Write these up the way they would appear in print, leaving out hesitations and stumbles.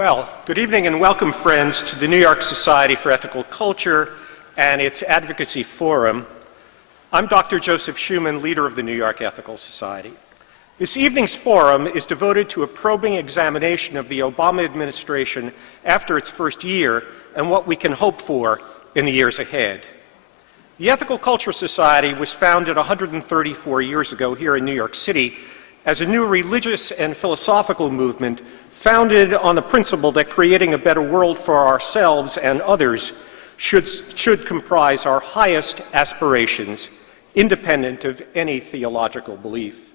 Well, good evening and welcome, friends, to the New York Society for Ethical Culture and its Advocacy Forum. I'm Dr. Joseph Schuman, leader of the New York Ethical Society. This evening's forum is devoted to a probing examination of the Obama administration after its first year and what we can hope for in the years ahead. The Ethical Culture Society was founded 134 years ago here in New York City as a new religious and philosophical movement founded on the principle that creating a better world for ourselves and others should comprise our highest aspirations, independent of any theological belief.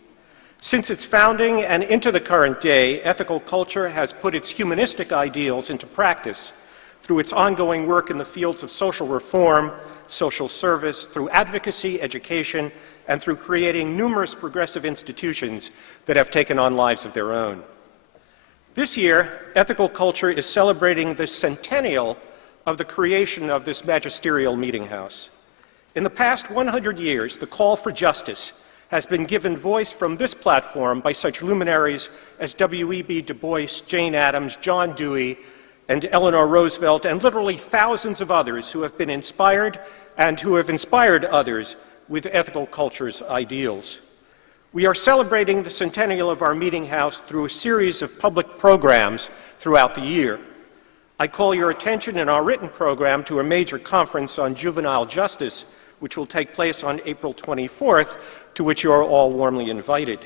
Since its founding and into the current day, ethical culture has put its humanistic ideals into practice through its ongoing work in the fields of social reform, social service, through advocacy, education, and through creating numerous progressive institutions that have taken on lives of their own. This year, ethical culture is celebrating the centennial of the creation of this magisterial meeting house. In the past 100 years, the call for justice has been given voice from this platform by such luminaries as W.E.B. Du Bois, Jane Addams, John Dewey, and Eleanor Roosevelt, and literally thousands of others who have been inspired and who have inspired others with ethical culture's ideals. We are celebrating the centennial of our meeting house through a series of public programs throughout the year. I call your attention in our written program to a major conference on juvenile justice, which will take place on April 24th, to which you are all warmly invited.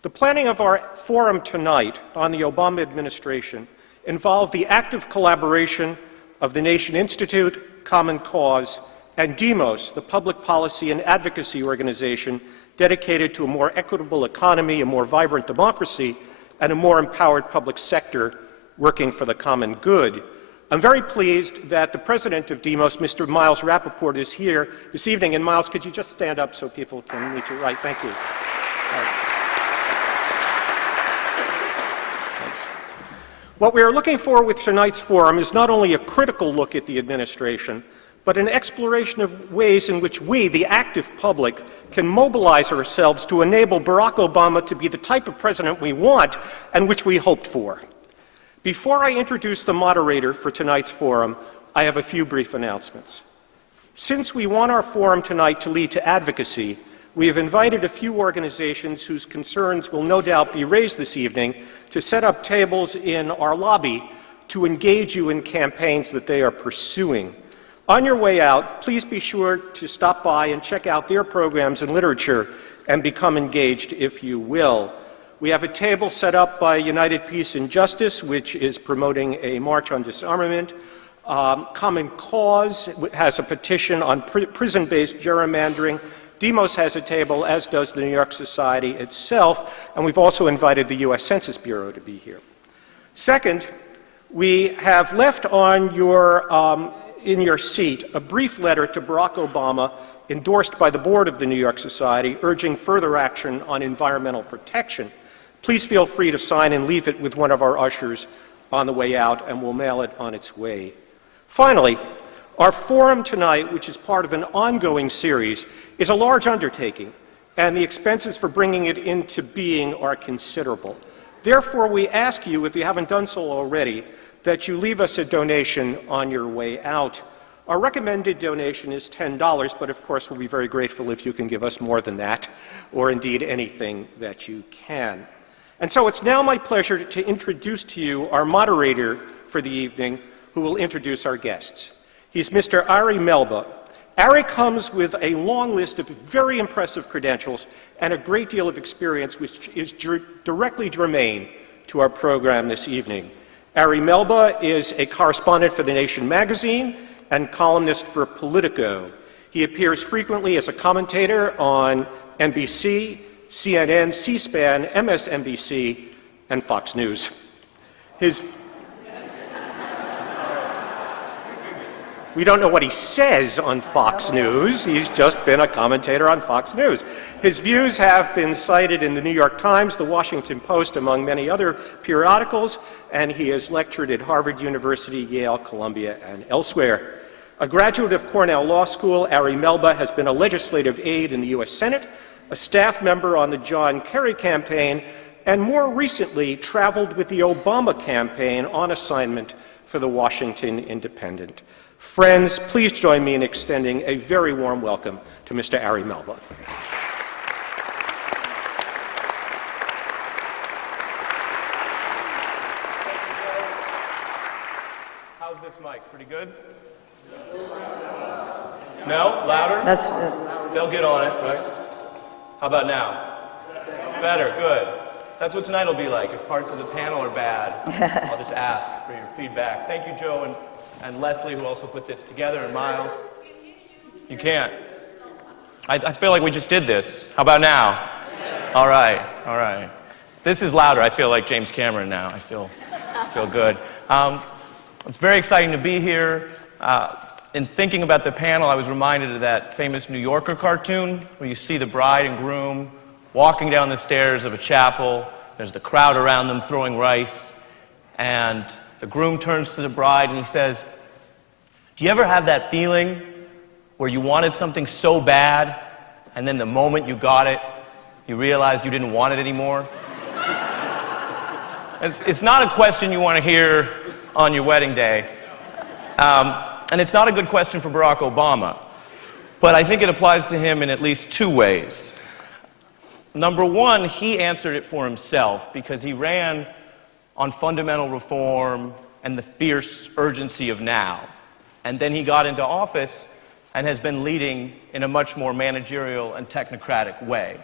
The planning of our forum tonight on the Obama administration involved the active collaboration of the Nation Institute, Common Cause, and Demos, the public policy and advocacy organization dedicated to a more equitable economy, a more vibrant democracy, and a more empowered public sector working for the common good. I'm very pleased that the president of Demos, Mr. Miles Rappaport, is here this evening. And Miles, could you just stand up so people can meet you? Right, thank you. Thanks. What we are looking for with tonight's forum is not only a critical look at the administration, but an exploration of ways in which we, the active public, can mobilize ourselves to enable Barack Obama to be the type of president we want and which we hoped for. Before I introduce the moderator for tonight's forum, I have a few brief announcements. Since we want our forum tonight to lead to advocacy, we have invited a few organizations whose concerns will no doubt be raised this evening to set up tables in our lobby to engage you in campaigns that they are pursuing. On your way out, please be sure to stop by and check out their programs and literature and become engaged if you will. We have a table set up by United Peace and Justice, which is promoting a march on disarmament. Common Cause has a petition on prison-based gerrymandering. Demos has a table, as does the New York Society itself, and we've also invited the U.S. Census Bureau to be here. Second, we have left on in your seat a brief letter to Barack Obama endorsed by the board of the New York Society urging further action on environmental protection. Please feel free to sign and leave it with one of our ushers on the way out, and we'll mail it on its way. Finally, our forum tonight, which is part of an ongoing series, is a large undertaking, and the expenses for bringing it into being are considerable. Therefore, we ask you, if you haven't done so already, that you leave us a donation on your way out. Our recommended donation is $10, but of course we'll be very grateful if you can give us more than that, or indeed anything that you can. And so it's now my pleasure to introduce to you our moderator for the evening, who will introduce our guests. He's Mr. Ari Melba. Ari comes with a long list of very impressive credentials and a great deal of experience which is directly germane to our program this evening. Ari Melba is a correspondent for The Nation magazine and columnist for Politico. He appears frequently as a commentator on NBC, CNN, C-SPAN, MSNBC, and Fox News. We don't know what he says on Fox News. He's just been a commentator on Fox News. His views have been cited in the New York Times, the Washington Post, among many other periodicals, and he has lectured at Harvard University, Yale, Columbia, and elsewhere. A graduate of Cornell Law School, Ari Melba has been a legislative aide in the U.S. Senate, a staff member on the John Kerry campaign, and more recently traveled with the Obama campaign on assignment for the Washington Independent. Friends, please join me in extending a very warm welcome to Mr. Ari Melba. How's this mic? Pretty good? No? Louder? That's They'll get on it, right? How about now? Better, good. That's what tonight will be like. If parts of the panel are bad, I'll just ask for your feedback. Thank you, Joe and Leslie, who also put this together, and Miles. You can't. I feel like we just did this. How about now? All right, all right. This is louder. I feel like James Cameron now. I feel good. It's very exciting to be here. In thinking about the panel, I was reminded of that famous New Yorker cartoon where you see the bride and groom walking down the stairs of a chapel. There's the crowd around them throwing rice, and the groom turns to the bride and he says, "Do you ever have that feeling where you wanted something so bad, and then the moment you got it, you realized you didn't want it anymore?" It's not a question you want to hear on your wedding day. And it's not a good question for Barack Obama, but I think it applies to him in at least two ways. Number one, he answered it for himself because he ran on fundamental reform and the fierce urgency of now. And then he got into office and has been leading in a much more managerial and technocratic way.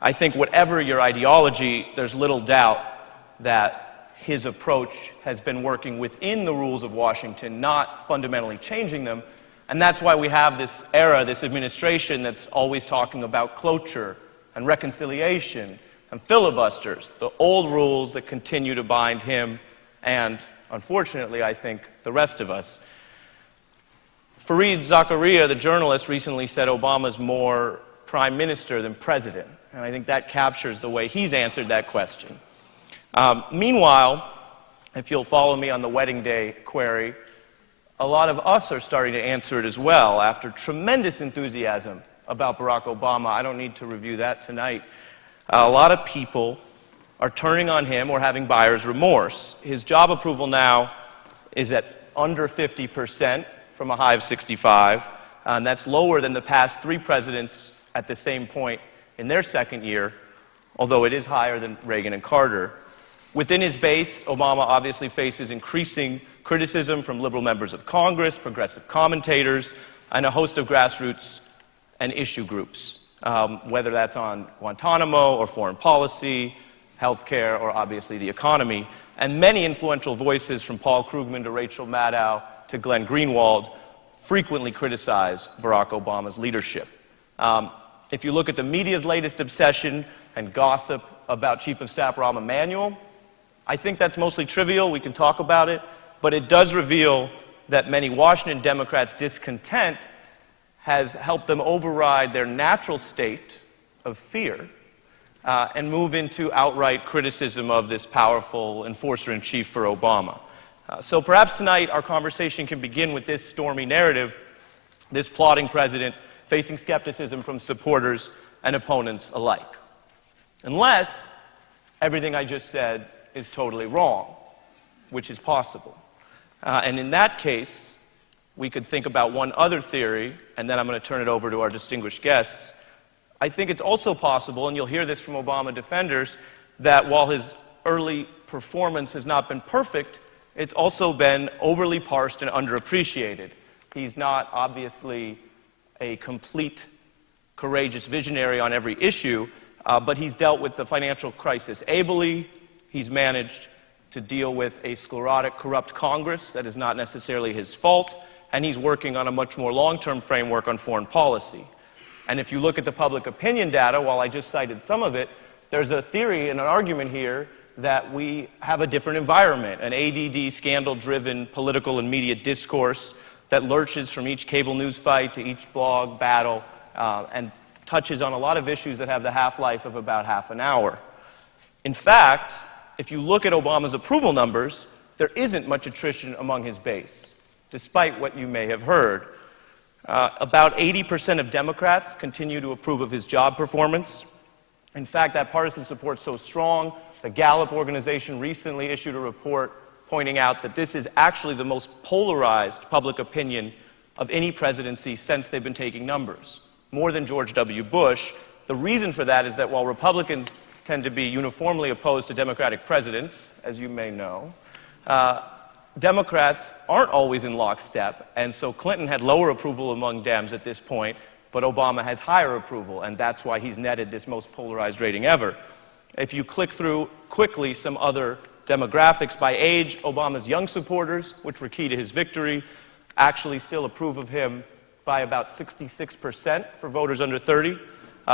I think whatever your ideology, there's little doubt that his approach has been working within the rules of Washington, not fundamentally changing them. And that's why we have this era, this administration that's always talking about cloture and reconciliation and filibusters, the old rules that continue to bind him and, unfortunately, I think, the rest of us. Fareed Zakaria, the journalist, recently said Obama's more prime minister than president. And I think that captures the way he's answered that question. Meanwhile, if you'll follow me on the wedding day query, a lot of us are starting to answer it as well after tremendous enthusiasm about Barack Obama. I don't need to review that tonight. A lot of people are turning on him or having buyer's remorse. His job approval now is at under 50% from a high of 65, and that's lower than the past three presidents at the same point in their second year, although it is higher than Reagan and Carter. Within his base, Obama obviously faces increasing criticism from liberal members of Congress, progressive commentators, and a host of grassroots and issue groups, whether that's on Guantanamo or foreign policy, healthcare, or obviously the economy. And many influential voices, from Paul Krugman to Rachel Maddow to Glenn Greenwald, frequently criticize Barack Obama's leadership. If you look at the media's latest obsession and gossip about Chief of Staff Rahm Emanuel, I think that's mostly trivial. We can talk about it, but it does reveal that many Washington Democrats' discontent has helped them override their natural state of fear and move into outright criticism of this powerful enforcer-in-chief for Obama. So perhaps tonight our conversation can begin with this stormy narrative, this plotting president facing skepticism from supporters and opponents alike. Unless everything I just said is totally wrong, which is possible. And in that case, we could think about one other theory, and then I'm going to turn it over to our distinguished guests. I think it's also possible, and you'll hear this from Obama defenders, that while his early performance has not been perfect, it's also been overly parsed and underappreciated. He's not obviously a complete, courageous visionary on every issue, but he's dealt with the financial crisis ably. He's managed to deal with a sclerotic, corrupt Congress that is not necessarily his fault, and he's working on a much more long-term framework on foreign policy. And if you look at the public opinion data, while I just cited some of it, there's a theory and an argument here that we have a different environment, an ADD, scandal-driven political and media discourse that lurches from each cable news fight to each blog battle and touches on a lot of issues that have the half-life of about half an hour. In fact, if you look at Obama's approval numbers, there isn't much attrition among his base, despite what you may have heard. About 80% of Democrats continue to approve of his job performance. In fact, that partisan support is so strong, the Gallup organization recently issued a report pointing out that this is actually the most polarized public opinion of any presidency since they've been taking numbers, more than George W. Bush. The reason for that is that while Republicans tend to be uniformly opposed to Democratic presidents, as you may know, Democrats aren't always in lockstep, and so Clinton had lower approval among Dems at this point, but Obama has higher approval, and that's why he's netted this most polarized rating ever. If you click through quickly some other demographics by age, Obama's young supporters, which were key to his victory, actually still approve of him by about 66% for voters under 30.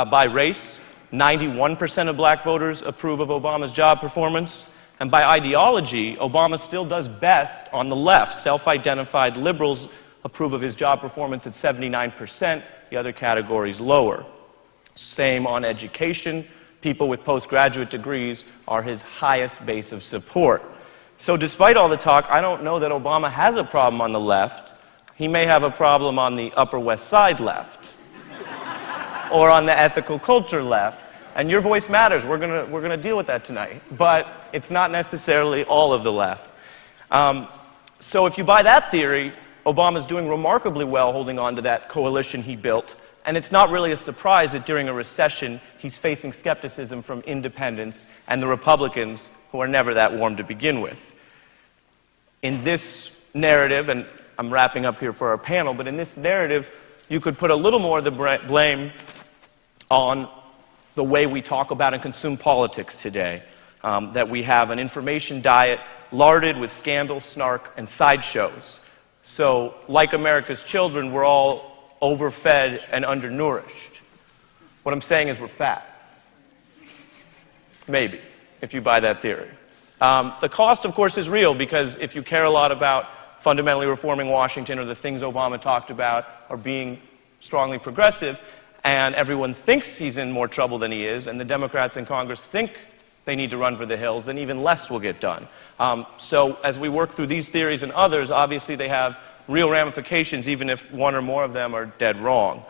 By race, 91% of black voters approve of Obama's job performance. And by ideology, Obama still does best on the left. Self-identified liberals approve of his job performance at 79%. The other categories lower. Same on education. People with postgraduate degrees are his highest base of support. So despite all the talk, I don't know that Obama has a problem on the left. He may have a problem on the Upper West Side left or on the ethical culture left. And your voice matters. We're gonna deal with that tonight. But it's not necessarily all of the left. So if you buy that theory, Obama's doing remarkably well holding on to that coalition he built. And it's not really a surprise that during a recession, he's facing skepticism from independents and the Republicans, who are never that warm to begin with. In this narrative, and I'm wrapping up here for our panel, but in this narrative, you could put a little more of the blame on the way we talk about and consume politics today. That we have an information diet larded with scandal, snark, and sideshows. So, like America's children, we're all overfed and undernourished. What I'm saying is we're fat. Maybe, if you buy that theory. The cost, of course, is real, because if you care a lot about fundamentally reforming Washington or the things Obama talked about or being strongly progressive, and everyone thinks he's in more trouble than he is, and the Democrats in Congress think they need to run for the hills, then even less will get done. So as we work through these theories and others, obviously they have real ramifications, even if one or more of them are dead wrong.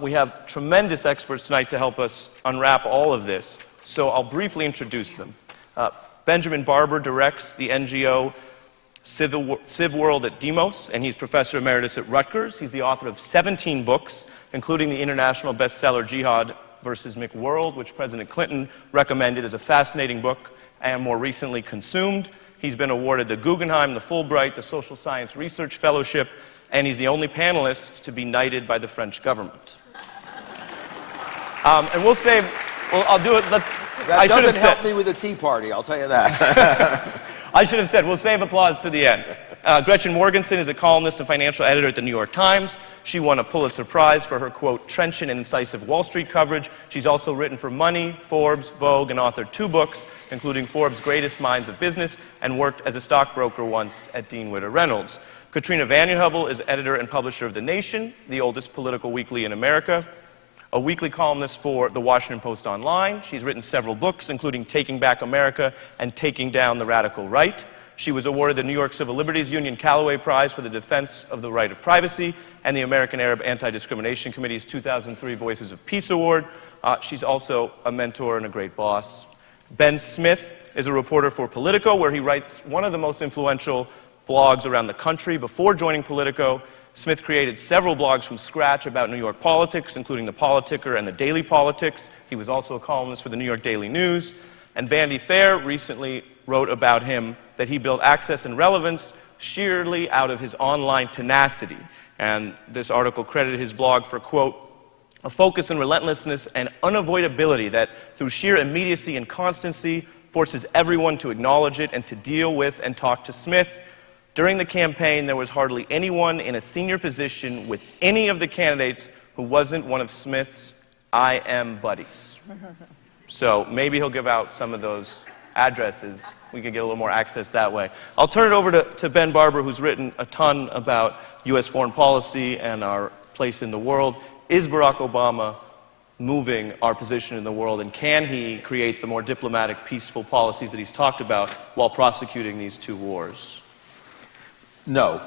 We have tremendous experts tonight to help us unwrap all of this, so I'll briefly introduce them. Benjamin Barber directs the NGO Civ World at Demos, and he's professor emeritus at Rutgers. He's the author of 17 books, including the international bestseller Jihad versus McWorld, which President Clinton recommended as a fascinating book and more recently consumed. He's been awarded the Guggenheim, the Fulbright, the Social Science Research Fellowship, and he's the only panelist to be knighted by the French government. And we'll save, well, I'll do it, That doesn't help me with the Tea Party, I'll tell you that. I should have said, we'll save applause to the end. Gretchen Morgenson is a columnist and financial editor at the New York Times. She won a Pulitzer Prize for her, quote, trenchant and incisive Wall Street coverage. She's also written for Money, Forbes, Vogue, and authored 2 books, including Forbes' Greatest Minds of Business, and worked as a stockbroker once at Dean Witter Reynolds. Katrina Vanden Heuvel is editor and publisher of The Nation, the oldest political weekly in America. A weekly columnist for The Washington Post Online. She's written several books, including Taking Back America and Taking Down the Radical Right. She was awarded the New York Civil Liberties Union Callaway Prize for the defense of the right of privacy and the American Arab Anti-Discrimination Committee's 2003 Voices of Peace Award. She's also a mentor and a great boss. Ben Smith is a reporter for Politico, where he writes one of the most influential blogs around the country. Before joining Politico, Smith created several blogs from scratch about New York politics, including The Politicker and The Daily Politics. He was also a columnist for the New York Daily News. And Vandy Fair recently wrote about him that he built access and relevance sheerly out of his online tenacity. And this article credited his blog for, quote, a focus and relentlessness and unavoidability that, through sheer immediacy and constancy, forces everyone to acknowledge it and to deal with and talk to Smith. During the campaign, there was hardly anyone in a senior position with any of the candidates who wasn't one of Smith's I am buddies. So maybe he'll give out some of those addresses. We can get a little more access that way. I'll turn it over to Ben Barber, who's written a ton about U.S. foreign policy and our place in the world. Is Barack Obama moving our position in the world, and can he create the more diplomatic, peaceful policies that he's talked about while prosecuting these 2 wars? No.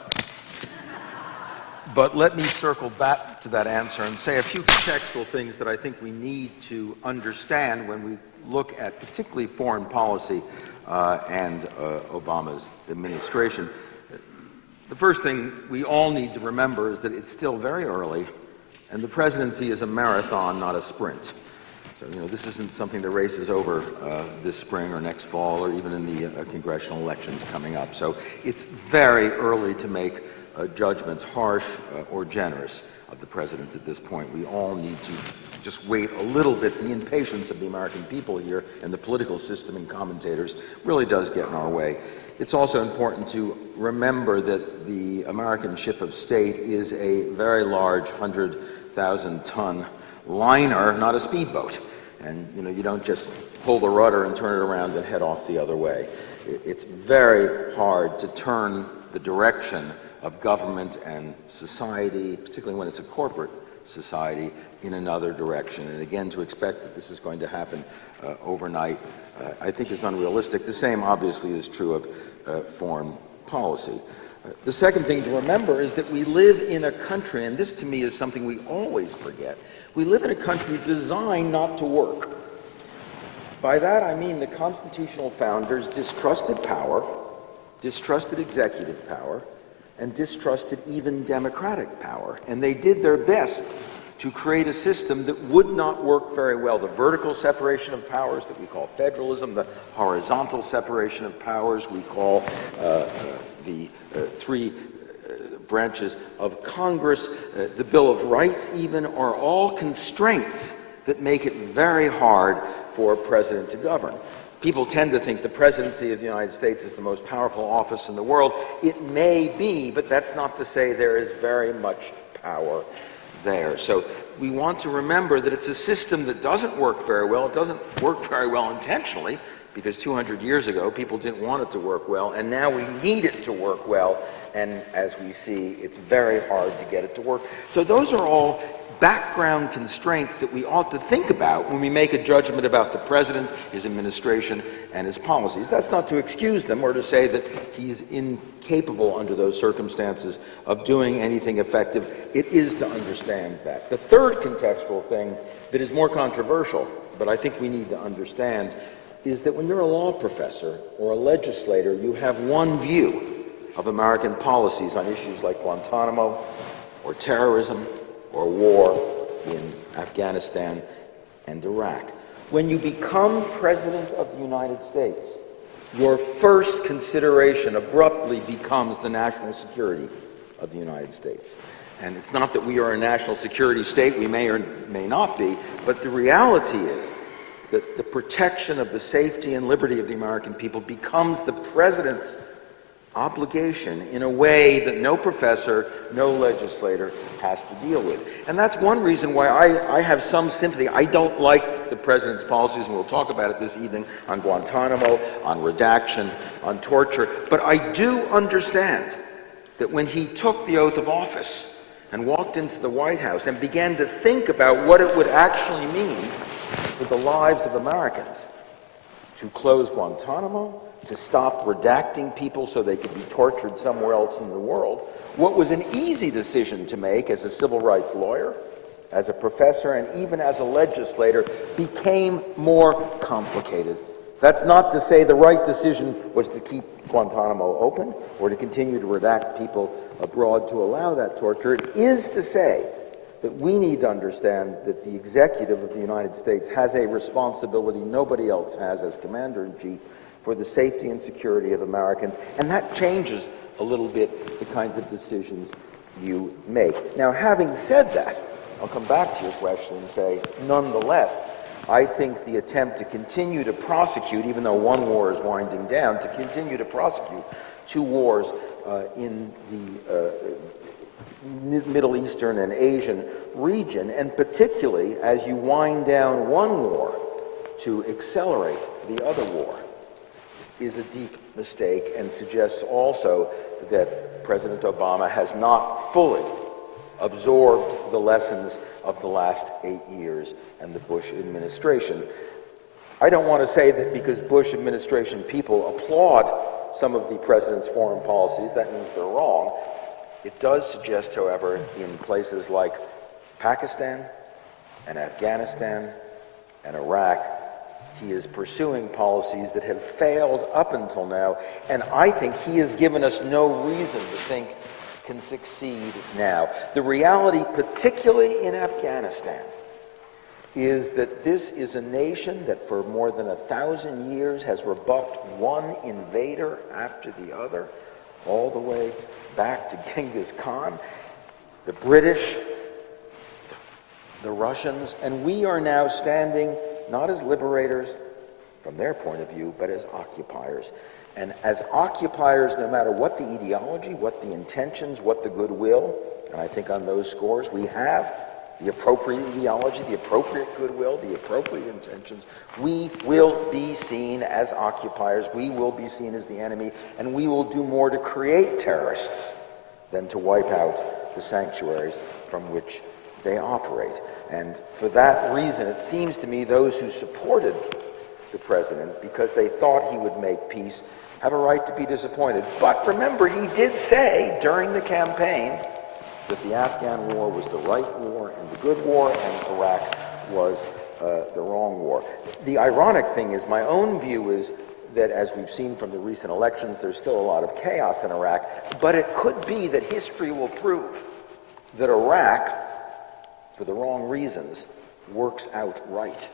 But let me circle back to that answer and say a few contextual things that I think we need to understand when we look at particularly foreign policy and Obama's administration. The first thing we all need to remember is that it's still very early, and the presidency is a marathon, not a sprint. So, this isn't something that races over this spring or next fall or even in the congressional elections coming up. So it's very early to make judgments, harsh or generous, of the president at this point. We all need to just wait a little bit. The impatience of the American people here and the political system and commentators really does get in our way. It's also important to remember that the American ship of state is a very large 100,000-ton liner, not a speedboat. And you don't just pull the rudder and turn it around and head off the other way. It's very hard to turn the direction of government and society, particularly when it's a corporate society, in another direction. And again, to expect that this is going to happen overnight, I think is unrealistic. The same, obviously, is true of foreign policy. The second thing to remember is that we live in a country, and this to me is something we always forget, we live in a country designed not to work. By that I mean the constitutional founders distrusted power, distrusted executive power, and distrusted even democratic power. And they did their best to create a system that would not work very well. The vertical separation of powers that we call federalism, the horizontal separation of powers we call the three branches of Congress, the Bill of Rights even, are all constraints that make it very hard for a president to govern. People tend to think the presidency of the United States is the most powerful office in the world. It may be, but that's not to say there is very much power there. So we want to remember that it's a system that doesn't work very well. It doesn't work very well intentionally, because 200 years ago people didn't want it to work well, and now we need it to work well, and as we see, it's very hard to get it to work. So those are all background constraints that we ought to think about when we make a judgment about the president, his administration, and his policies. That's not to excuse them or to say that he's incapable under those circumstances of doing anything effective. It is to understand that. The third contextual thing that is more controversial, but I think we need to understand, is that when you're a law professor or a legislator, you have one view of American policies on issues like Guantanamo or terrorism or war in Afghanistan and Iraq. When you become President of the United States, your first consideration abruptly becomes the national security of the United States. And it's not that we are a national security state, we may or may not be, but the reality is that the protection of the safety and liberty of the American people becomes the president's obligation in a way that no professor, no legislator has to deal with. And that's one reason why I have some sympathy. I don't like the president's policies, and we'll talk about it this evening, on Guantanamo, on redaction, on torture. But I do understand that when he took the oath of office and walked into the White House and began to think about what it would actually mean for the lives of Americans to close Guantanamo, to stop redacting people so they could be tortured somewhere else in the world, what was an easy decision to make as a civil rights lawyer, as a professor, and even as a legislator, became more complicated. That's not to say the right decision was to keep Guantanamo open or to continue to redact people abroad to allow that torture. It is to say that we need to understand that the executive of the United States has a responsibility nobody else has as commander-in-chief for the safety and security of Americans, and that changes a little bit the kinds of decisions you make. Now, having said that, I'll come back to your question and say, nonetheless, I think the attempt to continue to prosecute, even though one war is winding down, to continue to prosecute two wars in the Middle Eastern and Asian region, and particularly as you wind down one war to accelerate the other war, is a deep mistake, and suggests also that President Obama has not fully absorbed the lessons of the last 8 years and the Bush administration. I don't want to say that because Bush administration people applaud some of the president's foreign policies, that means they're wrong. It does suggest, however, in places like Pakistan and Afghanistan and Iraq, he is pursuing policies that have failed up until now, and I think he has given us no reason to think can succeed now. The reality, particularly in Afghanistan, is that this is a nation that for more than 1,000 years has rebuffed one invader after the other, all the way back to Genghis Khan, the British, the Russians, and we are now standing not as liberators from their point of view, but as occupiers. And as occupiers, no matter what the ideology, what the intentions, what the goodwill, and I think on those scores we have the appropriate ideology, the appropriate goodwill, the appropriate intentions, we will be seen as occupiers, we will be seen as the enemy, and we will do more to create terrorists than to wipe out the sanctuaries from which they operate. And for that reason, it seems to me those who supported the president because they thought he would make peace have a right to be disappointed. But remember, he did say during the campaign that the Afghan war was the right war and the good war, and Iraq was the wrong war. The ironic thing is, my own view is that, as we've seen from the recent elections, there's still a lot of chaos in Iraq, but it could be that history will prove that Iraq, for the wrong reasons, works out right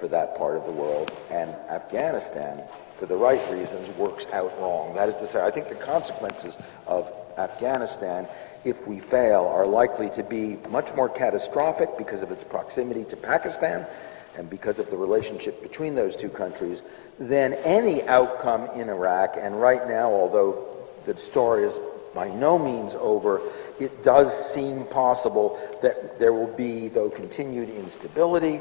for that part of the world, and Afghanistan, for the right reasons, works out wrong. That is to say, I think the consequences of Afghanistan, if we fail, are likely to be much more catastrophic because of its proximity to Pakistan and because of the relationship between those two countries than any outcome in Iraq. And right now, although the story is by no means over, it does seem possible that there will be, though continued instability,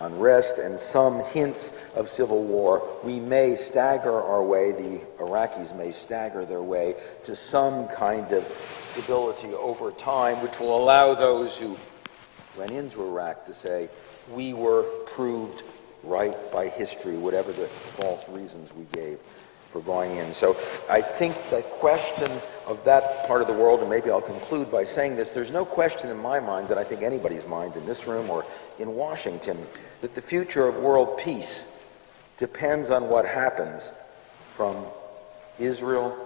unrest, and some hints of civil war. We may stagger our way, the Iraqis may stagger their way to some kind of stability over time, which will allow those who went into Iraq to say, we were proved right by history, whatever the false reasons we gave for going in. So I think the question of that part of the world, and maybe I'll conclude by saying this, there's no question in my mind, that I think anybody's mind in this room or in Washington, that the future of world peace depends on what happens from Israel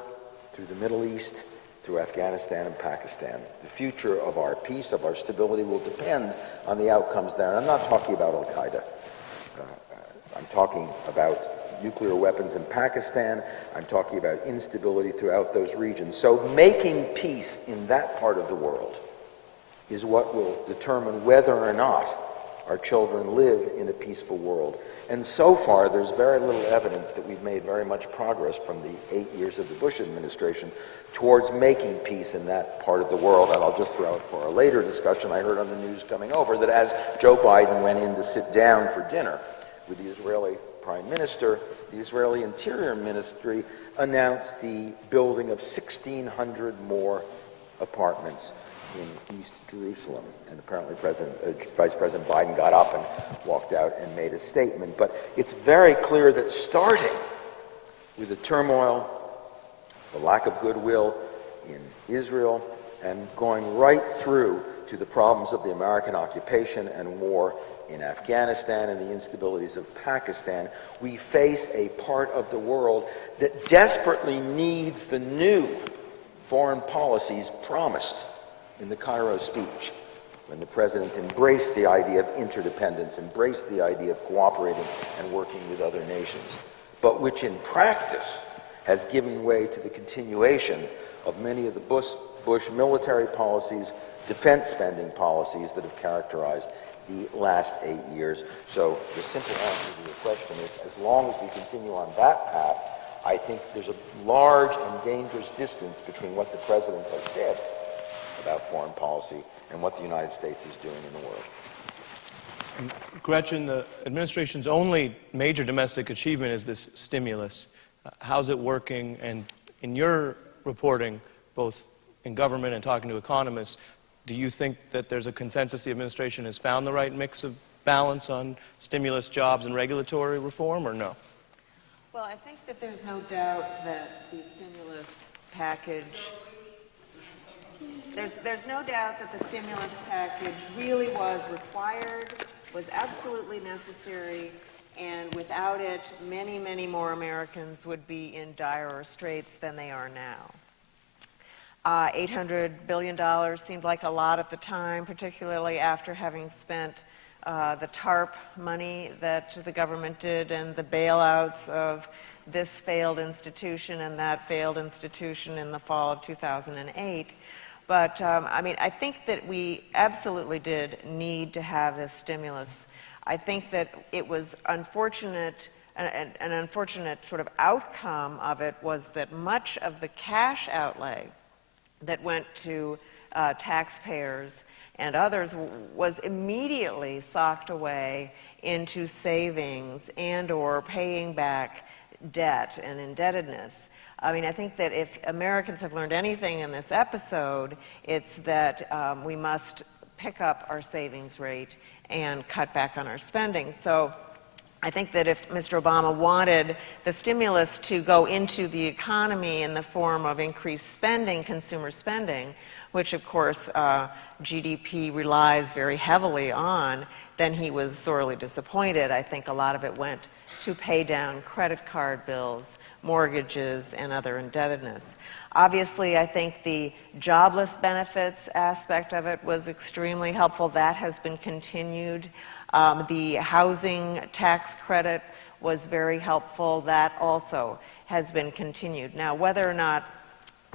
through the Middle East, through Afghanistan and Pakistan. The future of our peace, of our stability, will depend on the outcomes there. And I'm not talking about Al-Qaeda. I'm talking about nuclear weapons in Pakistan. I'm talking about instability throughout those regions. So making peace in that part of the world is what will determine whether or not our children live in a peaceful world. And so far, there's very little evidence that we've made very much progress from the 8 years of the Bush administration towards making peace in that part of the world. And I'll just throw out for a later discussion, I heard on the news coming over that as Joe Biden went in to sit down for dinner with the Israeli Prime Minister, the Israeli Interior Ministry announced the building of 1,600 more apartments in East Jerusalem. And apparently Vice President Biden got up and walked out and made a statement. But it's very clear that starting with the turmoil, the lack of goodwill in Israel, and going right through to the problems of the American occupation and war in Afghanistan and the instabilities of Pakistan, we face a part of the world that desperately needs the new foreign policies promised in the Cairo speech, when the president embraced the idea of interdependence, embraced the idea of cooperating and working with other nations, but which in practice has given way to the continuation of many of the Bush military policies, defense spending policies that have characterized the last 8 years. So the simple answer to your question is, as long as we continue on that path, I think there's a large and dangerous distance between what the president has said about foreign policy and what the United States is doing in the world. Gretchen, the administration's only major domestic achievement is this stimulus. How's it working? And in your reporting, both in government and talking to economists, do you think that there's a consensus the administration has found the right mix of balance on stimulus, jobs, and regulatory reform, or no? Well, I think that there's no doubt that the stimulus package There's no doubt that the stimulus package really was required, was absolutely necessary, and without it, many, many more Americans would be in direr straits than they are now. $800 billion seemed like a lot at the time, particularly after having spent the TARP money that the government did and the bailouts of this failed institution and that failed institution in the fall of 2008. But I mean, I think that we absolutely did need to have this stimulus. I think that it was unfortunate, an unfortunate sort of outcome of it was that much of the cash outlay that went to taxpayers and others was immediately socked away into savings and or paying back debt and indebtedness. I mean, I think that if Americans have learned anything in this episode, it's that we must pick up our savings rate and cut back on our spending. So I think that if Mr. Obama wanted the stimulus to go into the economy in the form of increased spending, consumer spending, which of course GDP relies very heavily on, then he was sorely disappointed. I think a lot of it went to pay down credit card bills, mortgages, and other indebtedness. Obviously, I think the jobless benefits aspect of it was extremely helpful. That has been continued. The housing tax credit was very helpful. That also has been continued. Now, whether or not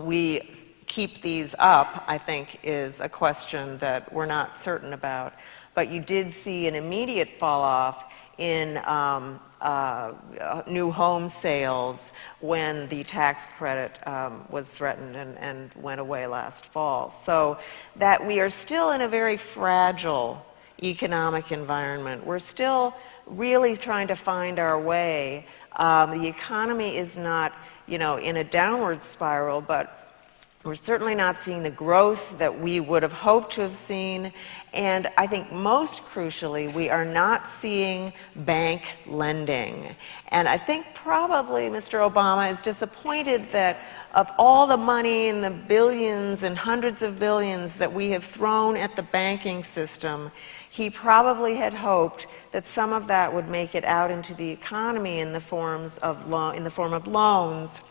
we keep these up, I think, is a question that we're not certain about. But you did see an immediate fall off in new home sales when the tax credit was threatened and went away last fall. So that we are still in a very fragile economic environment. We're still really trying to find our way. The economy is not, in a downward spiral, but we're certainly not seeing the growth that we would have hoped to have seen. And I think most crucially, we are not seeing bank lending. And I think probably Mr. Obama is disappointed that of all the money and the billions and hundreds of billions that we have thrown at the banking system, he probably had hoped that some of that would make it out into the economy in the form of loans,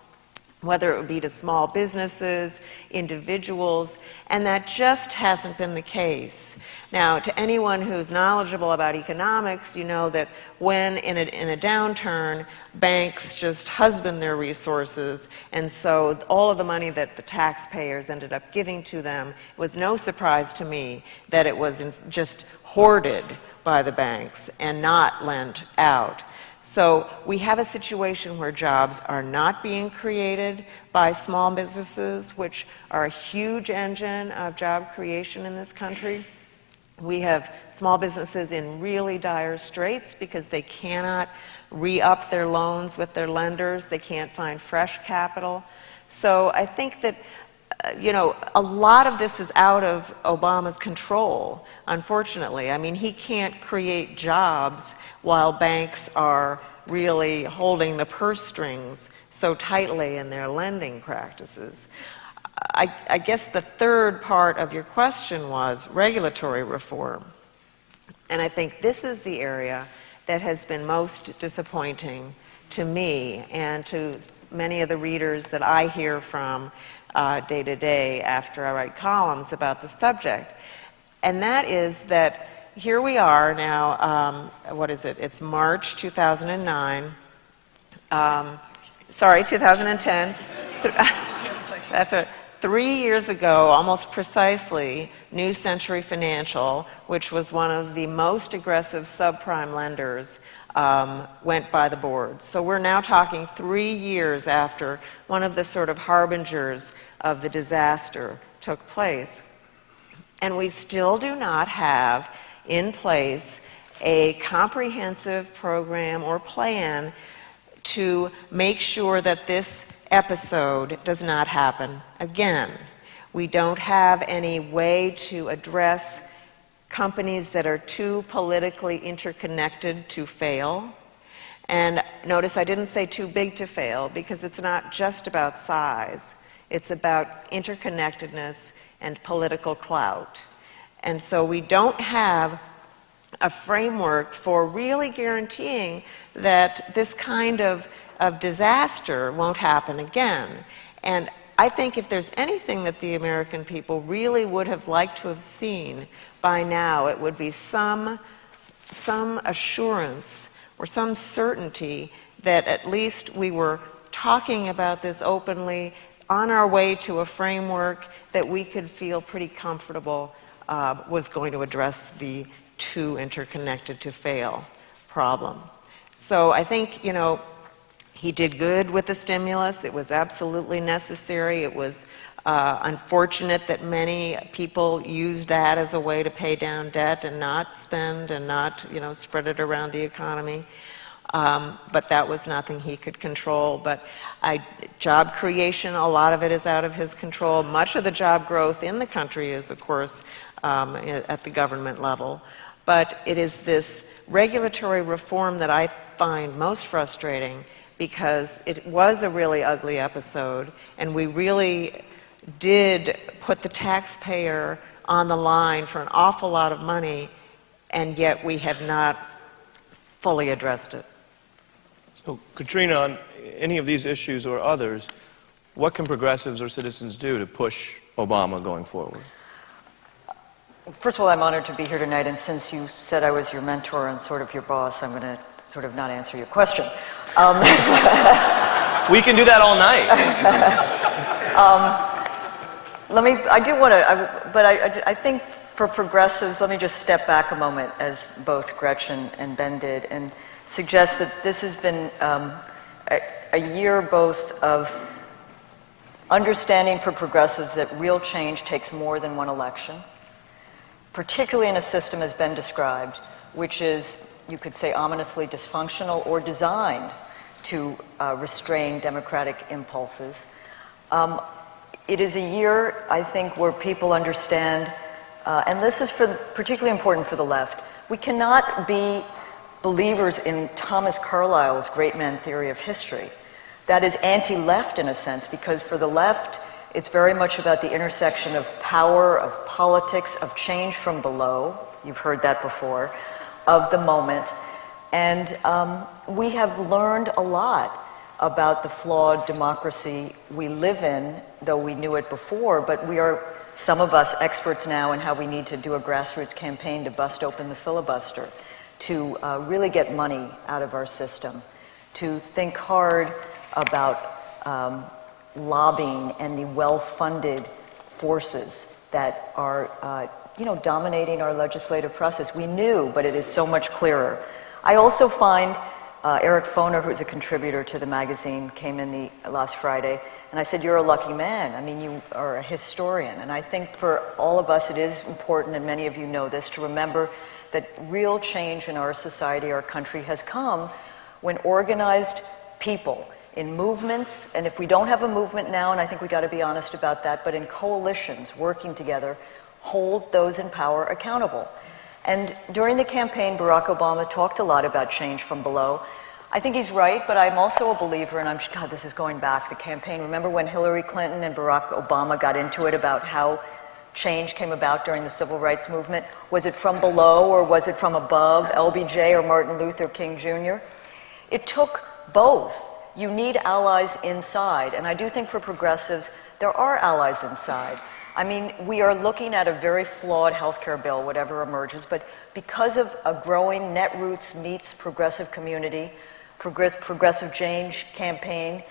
whether it would be to small businesses, individuals, and that just hasn't been the case. Now, to anyone who's knowledgeable about economics, you know that when in a downturn, banks just husband their resources, and so all of the money that the taxpayers ended up giving to them, it was no surprise to me that it was just hoarded by the banks and not lent out. So we have a situation where jobs are not being created by small businesses, which are a huge engine of job creation in this country. We have small businesses in really dire straits because they cannot re-up their loans with their lenders. They can't find fresh capital. So I think that a lot of this is out of Obama's control, unfortunately. I mean, he can't create jobs while banks are really holding the purse strings so tightly in their lending practices. I guess the third part of your question was regulatory reform. And I think this is the area that has been most disappointing to me and to many of the readers that I hear from day to day after I write columns about the subject. And that is that here we are now, what is it? It's March 2009. Sorry, 2010. That's 3 years ago, almost precisely, New Century Financial, which was one of the most aggressive subprime lenders, went by the boards. So we're now talking 3 years after one of the sort of harbingers of the disaster took place. And we still do not have in place a comprehensive program or plan to make sure that this episode does not happen again. We don't have any way to address companies that are too politically interconnected to fail. And notice I didn't say too big to fail, because it's not just about size. It's about interconnectedness and political clout. And so we don't have a framework for really guaranteeing that this kind of disaster won't happen again. And I think if there's anything that the American people really would have liked to have seen by now, it would be some assurance or some certainty that at least we were talking about this openly, on our way to a framework that we could feel pretty comfortable was going to address the too interconnected to fail problem. So I think, you know, he did good with the stimulus. It was absolutely necessary. It was unfortunate that many people used that as a way to pay down debt and not spend and not, you know, spread it around the economy. But that was nothing he could control. But job creation, a lot of it is out of his control. Much of the job growth in the country is, of course, at the government level. But it is this regulatory reform that I find most frustrating, because it was a really ugly episode, and we really did put the taxpayer on the line for an awful lot of money, and yet we have not fully addressed it. So, Katrina, on any of these issues or others, what can progressives or citizens do to push Obama going forward? First of all, I'm honored to be here tonight, and since you said I was your mentor and sort of your boss, I'm going to sort of not answer your question. We can do that all night. I think for progressives, let me just step back a moment, as both Gretchen and Ben did, and suggest that this has been a year both of understanding for progressives that real change takes more than one election, particularly in a system as Ben described, which is, you could say, ominously dysfunctional or designed to restrain democratic impulses. It is a year, I think, where people understand, and this is particularly important for the left, we cannot be believers in Thomas Carlyle's great man theory of history. That is anti-left in a sense, because for the left, it's very much about the intersection of power, of politics, of change from below. You've heard that before. Of the moment. And we have learned a lot about the flawed democracy we live in, though we knew it before, but we are, some of us, experts now in how we need to do a grassroots campaign to bust open the filibuster, to really get money out of our system, to think hard about lobbying and the well-funded forces that are dominating our legislative process. We knew, but it is so much clearer. I also find Eric Foner, who's a contributor to the magazine, came in last Friday, and I said, you're a lucky man. I mean, you are a historian. And I think for all of us, it is important, and many of you know this, to remember that real change in our society, our country, has come when organized people in movements, and if we don't have a movement now, and I think we got to be honest about that, but in coalitions working together, hold those in power accountable. And during the campaign, Barack Obama talked a lot about change from below. I think he's right, but I'm also a believer, and God, this is going back, the campaign. Remember when Hillary Clinton and Barack Obama got into it about how change came about during the civil rights movement? Was it from below or was it from above, LBJ or Martin Luther King Jr.? It took both. You need allies inside, and I do think for progressives, there are allies inside. I mean, we are looking at a very flawed healthcare bill, whatever emerges, but because of a growing Netroots meets progressive community, progressive change campaign,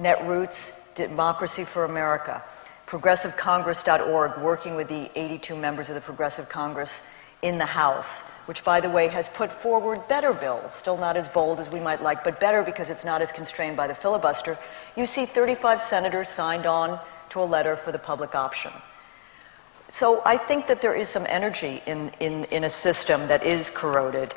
Netroots, Democracy for America, progressivecongress.org, working with the 82 members of the Progressive Congress in the House, which, by the way, has put forward better bills, still not as bold as we might like, but better because it's not as constrained by the filibuster. You see 35 senators signed on to a letter for the public option. So I think that there is some energy in a system that is corroded.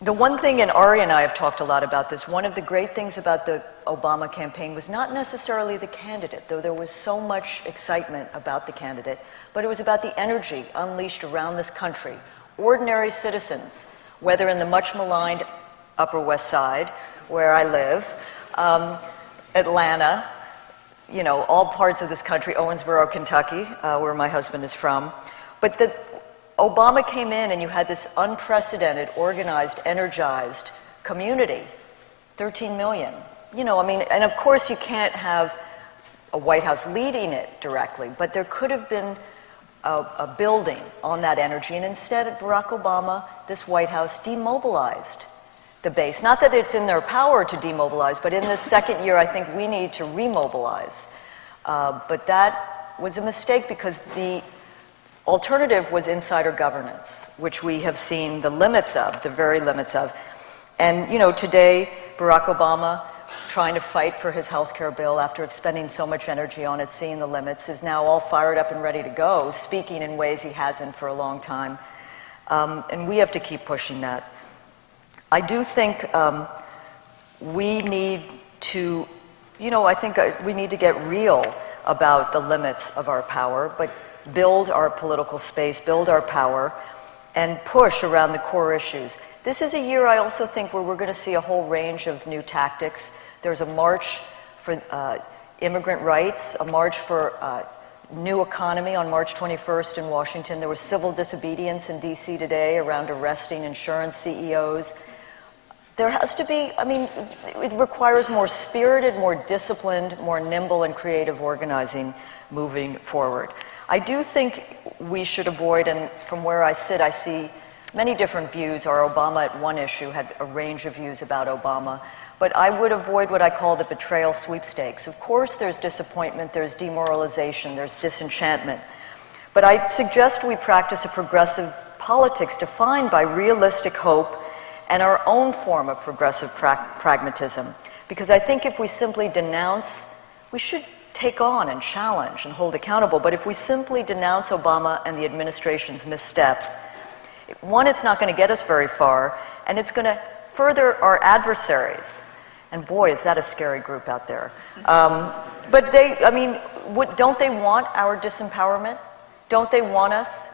The one thing, and Ari and I have talked a lot about this, one of the great things about the Obama campaign was not necessarily the candidate, though there was so much excitement about the candidate, but it was about the energy unleashed around this country. Ordinary citizens, whether in the much maligned Upper West Side, where I live, Atlanta, you know, all parts of this country, Owensboro, Kentucky, where my husband is from. But Obama came in and you had this unprecedented, organized, energized community, 13 million. You know, I mean, and of course you can't have a White House leading it directly, but there could have been a building on that energy, and instead Barack Obama, this White House, demobilized the base. Not that it's in their power to demobilize, but in this second year I think we need to remobilize. But that was a mistake because the alternative was insider governance, which we have seen the limits of, the very limits of. And, you know, today, Barack Obama, trying to fight for his health care bill after expending so much energy on it, seeing the limits, is now all fired up and ready to go, speaking in ways he hasn't for a long time. And we have to keep pushing that. I do think we need to, you know, I think we need to get real about the limits of our power, but build our political space, build our power, and push around the core issues. This is a year, I also think, where we're going to see a whole range of new tactics. There's a march for immigrant rights, a march for new economy on March 21st in Washington. There was civil disobedience in D.C. today around arresting insurance CEOs. There has to be, I mean, it requires more spirited, more disciplined, more nimble and creative organizing moving forward. I do think we should avoid, and from where I sit, I see many different views. Our Obama at one issue had a range of views about Obama, but I would avoid what I call the betrayal sweepstakes. Of course, there's disappointment, there's demoralization, there's disenchantment, but I suggest we practice a progressive politics defined by realistic hope and our own form of progressive pragmatism. Because I think if we simply denounce, we should take on and challenge and hold accountable, but if we simply denounce Obama and the administration's missteps, one, it's not going to get us very far, and it's going to further our adversaries. And boy, is that a scary group out there. But they, I mean, don't they want our disempowerment? Don't they want us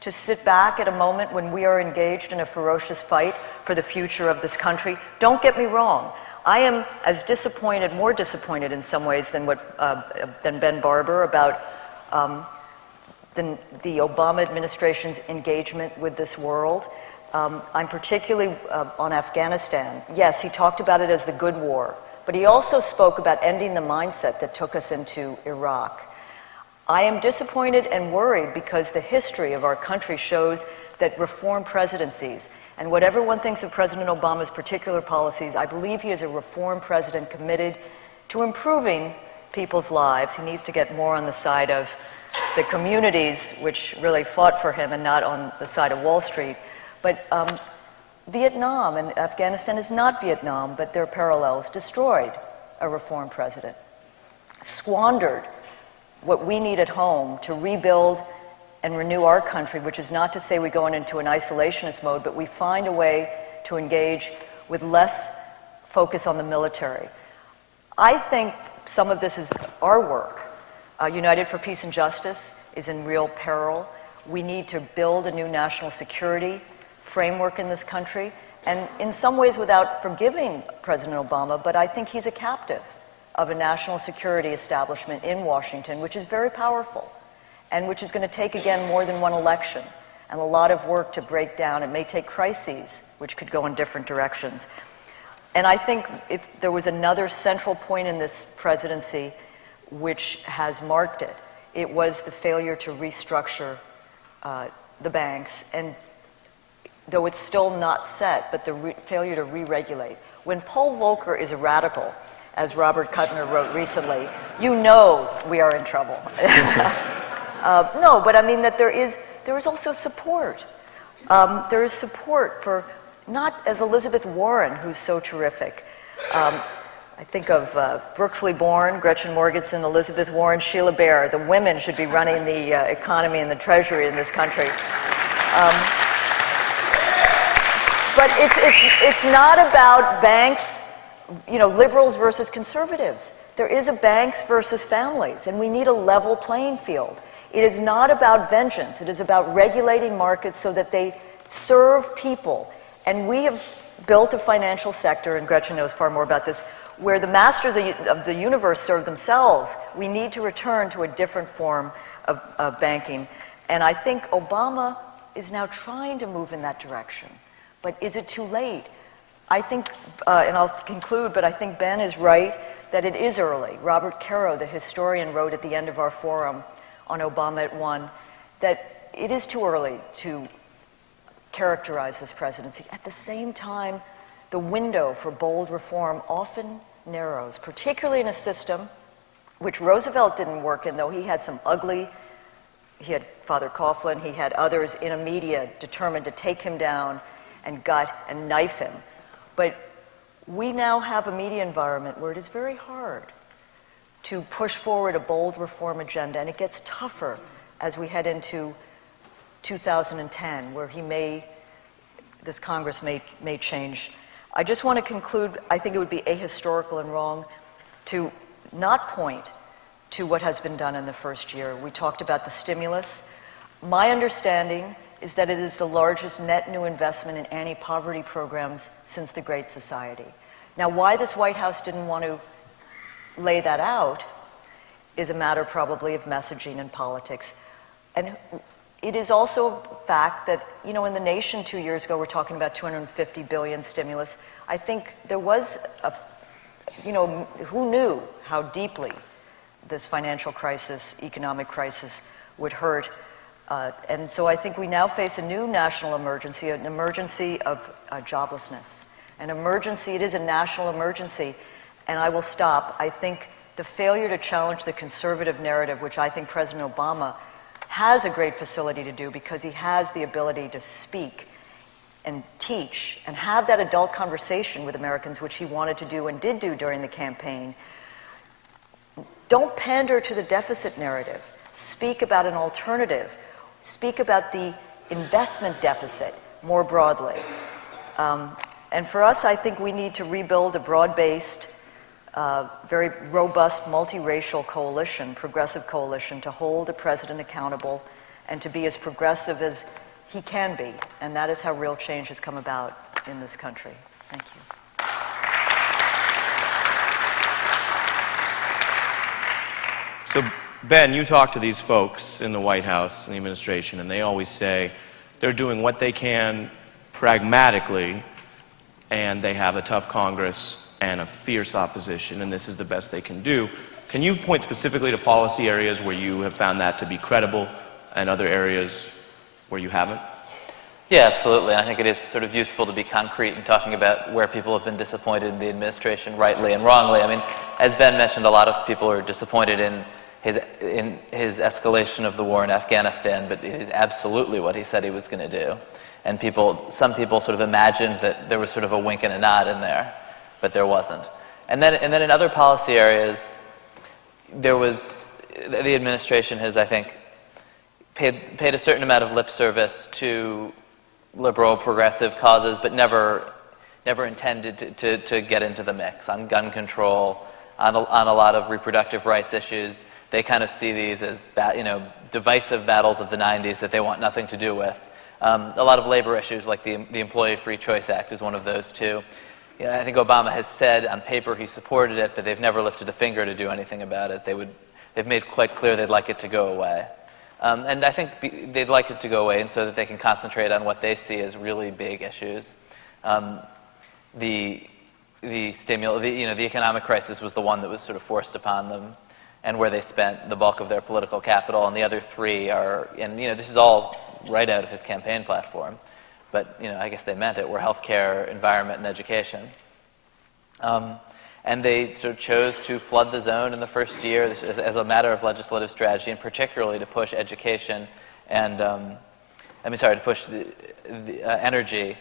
to sit back at a moment when we are engaged in a ferocious fight for the future of this country? Don't get me wrong. I am as disappointed, more disappointed in some ways than Ben Barber about the Obama administration's engagement with this world. I'm particularly on Afghanistan. Yes, he talked about it as the good war, but he also spoke about ending the mindset that took us into Iraq. I am disappointed and worried because the history of our country shows that reform presidencies, and whatever one thinks of President Obama's particular policies, I believe he is a reform president committed to improving people's lives. He needs to get more on the side of the communities which really fought for him and not on the side of Wall Street. But Vietnam and Afghanistan is not Vietnam, but their parallels destroyed a reform president, squandered what we need at home to rebuild and renew our country, which is not to say we go into an isolationist mode, but we find a way to engage with less focus on the military. I think some of this is our work. United for Peace and Justice is in real peril. We need to build a new national security framework in this country, and in some ways without forgiving President Obama, but I think he's a captive of a national security establishment in Washington, which is very powerful, and which is going to take, again, more than one election, and a lot of work to break down. It may take crises, which could go in different directions. And I think if there was another central point in this presidency which has marked it, it was the failure to restructure the banks, and though it's still not set, but the failure to re-regulate. When Paul Volcker is a radical, as Robert Kuttner wrote recently, you know we are in trouble. No, but I mean that there is also support. There is support for, not as Elizabeth Warren, who's so terrific. I think of Brooks Lee Bourne, Gretchen Morgenson, Elizabeth Warren, Sheila Bair. The women should be running the economy and the treasury in this country. But it's not about banks, you know, liberals versus conservatives. There is a banks versus families, and we need a level playing field. It is not about vengeance. It is about regulating markets so that they serve people. And we have built a financial sector, and Gretchen knows far more about this, where the masters of the universe serve themselves, we need to return to a different form of banking. And I think Obama is now trying to move in that direction. But is it too late? I think, and I'll conclude, but I think Ben is right that it is early. Robert Caro, the historian, wrote at the end of our forum on Obama at 1 that it is too early to characterize this presidency. At the same time, the window for bold reform often narrows, particularly in a system which Roosevelt didn't work in, though he had some ugly, he had Father Coughlin, he had others in a media determined to take him down and gut and knife him. But we now have a media environment where it is very hard to push forward a bold reform agenda, and it gets tougher as we head into 2010, where this Congress may change. I just want to conclude, I think it would be ahistorical and wrong to not point to what has been done in the first year. We talked about the stimulus. My understanding is that it is the largest net new investment in anti-poverty programs since the Great Society. Now, why this White House didn't want to lay that out is a matter probably of messaging and politics. And it is also a fact that, you know, in the nation 2 years ago, we're talking about $250 billion stimulus. I think there was who knew how deeply this financial crisis, economic crisis would hurt. And so I think we now face a new national emergency, an emergency of joblessness. An emergency, it is a national emergency. And I will stop. I think the failure to challenge the conservative narrative, which I think President Obama has a great facility to do because he has the ability to speak and teach and have that adult conversation with Americans, which he wanted to do and did do during the campaign. Don't pander to the deficit narrative. Speak about an alternative. Speak about the investment deficit more broadly. And for us, I think we need to rebuild a broad-based, very robust multiracial coalition, progressive coalition, to hold the president accountable and to be as progressive as he can be. And that is how real change has come about in this country. Thank you. So, Ben, you talk to these folks in the White House and the administration, and they always say they're doing what they can pragmatically, and they have a tough Congress and a fierce opposition, and this is the best they can do. Can you point specifically to policy areas where you have found that to be credible and other areas where you haven't? Yeah, absolutely. I think it is sort of useful to be concrete in talking about where people have been disappointed in the administration, rightly and wrongly. I mean, as Ben mentioned, a lot of people are disappointed in his escalation of the war in Afghanistan, but it is absolutely what he said he was going to do. And some people sort of imagined that there was sort of a wink and a nod in there, but there wasn't. And then in other policy areas, the administration has, I think, paid a certain amount of lip service to liberal, progressive causes, but never intended to get into the mix on gun control, on a lot of reproductive rights issues. They kind of see these as divisive battles of the 90s that they want nothing to do with. A lot of labor issues, like the Employee Free Choice Act, is one of those too. I think Obama has said on paper he supported it, but they've never lifted a finger to do anything about it. They've made quite clear they'd like it to go away. And I think they'd like it to go away, and so that they can concentrate on what they see as really big issues. The economic crisis was the one that was sort of forced upon them, and where they spent the bulk of their political capital. And the other three are, and this is all right out of his campaign platform, but I guess they meant it, were healthcare, environment, and education. And they sort of chose to flood the zone in the first year as a matter of legislative strategy, and particularly to push education and, to push the energy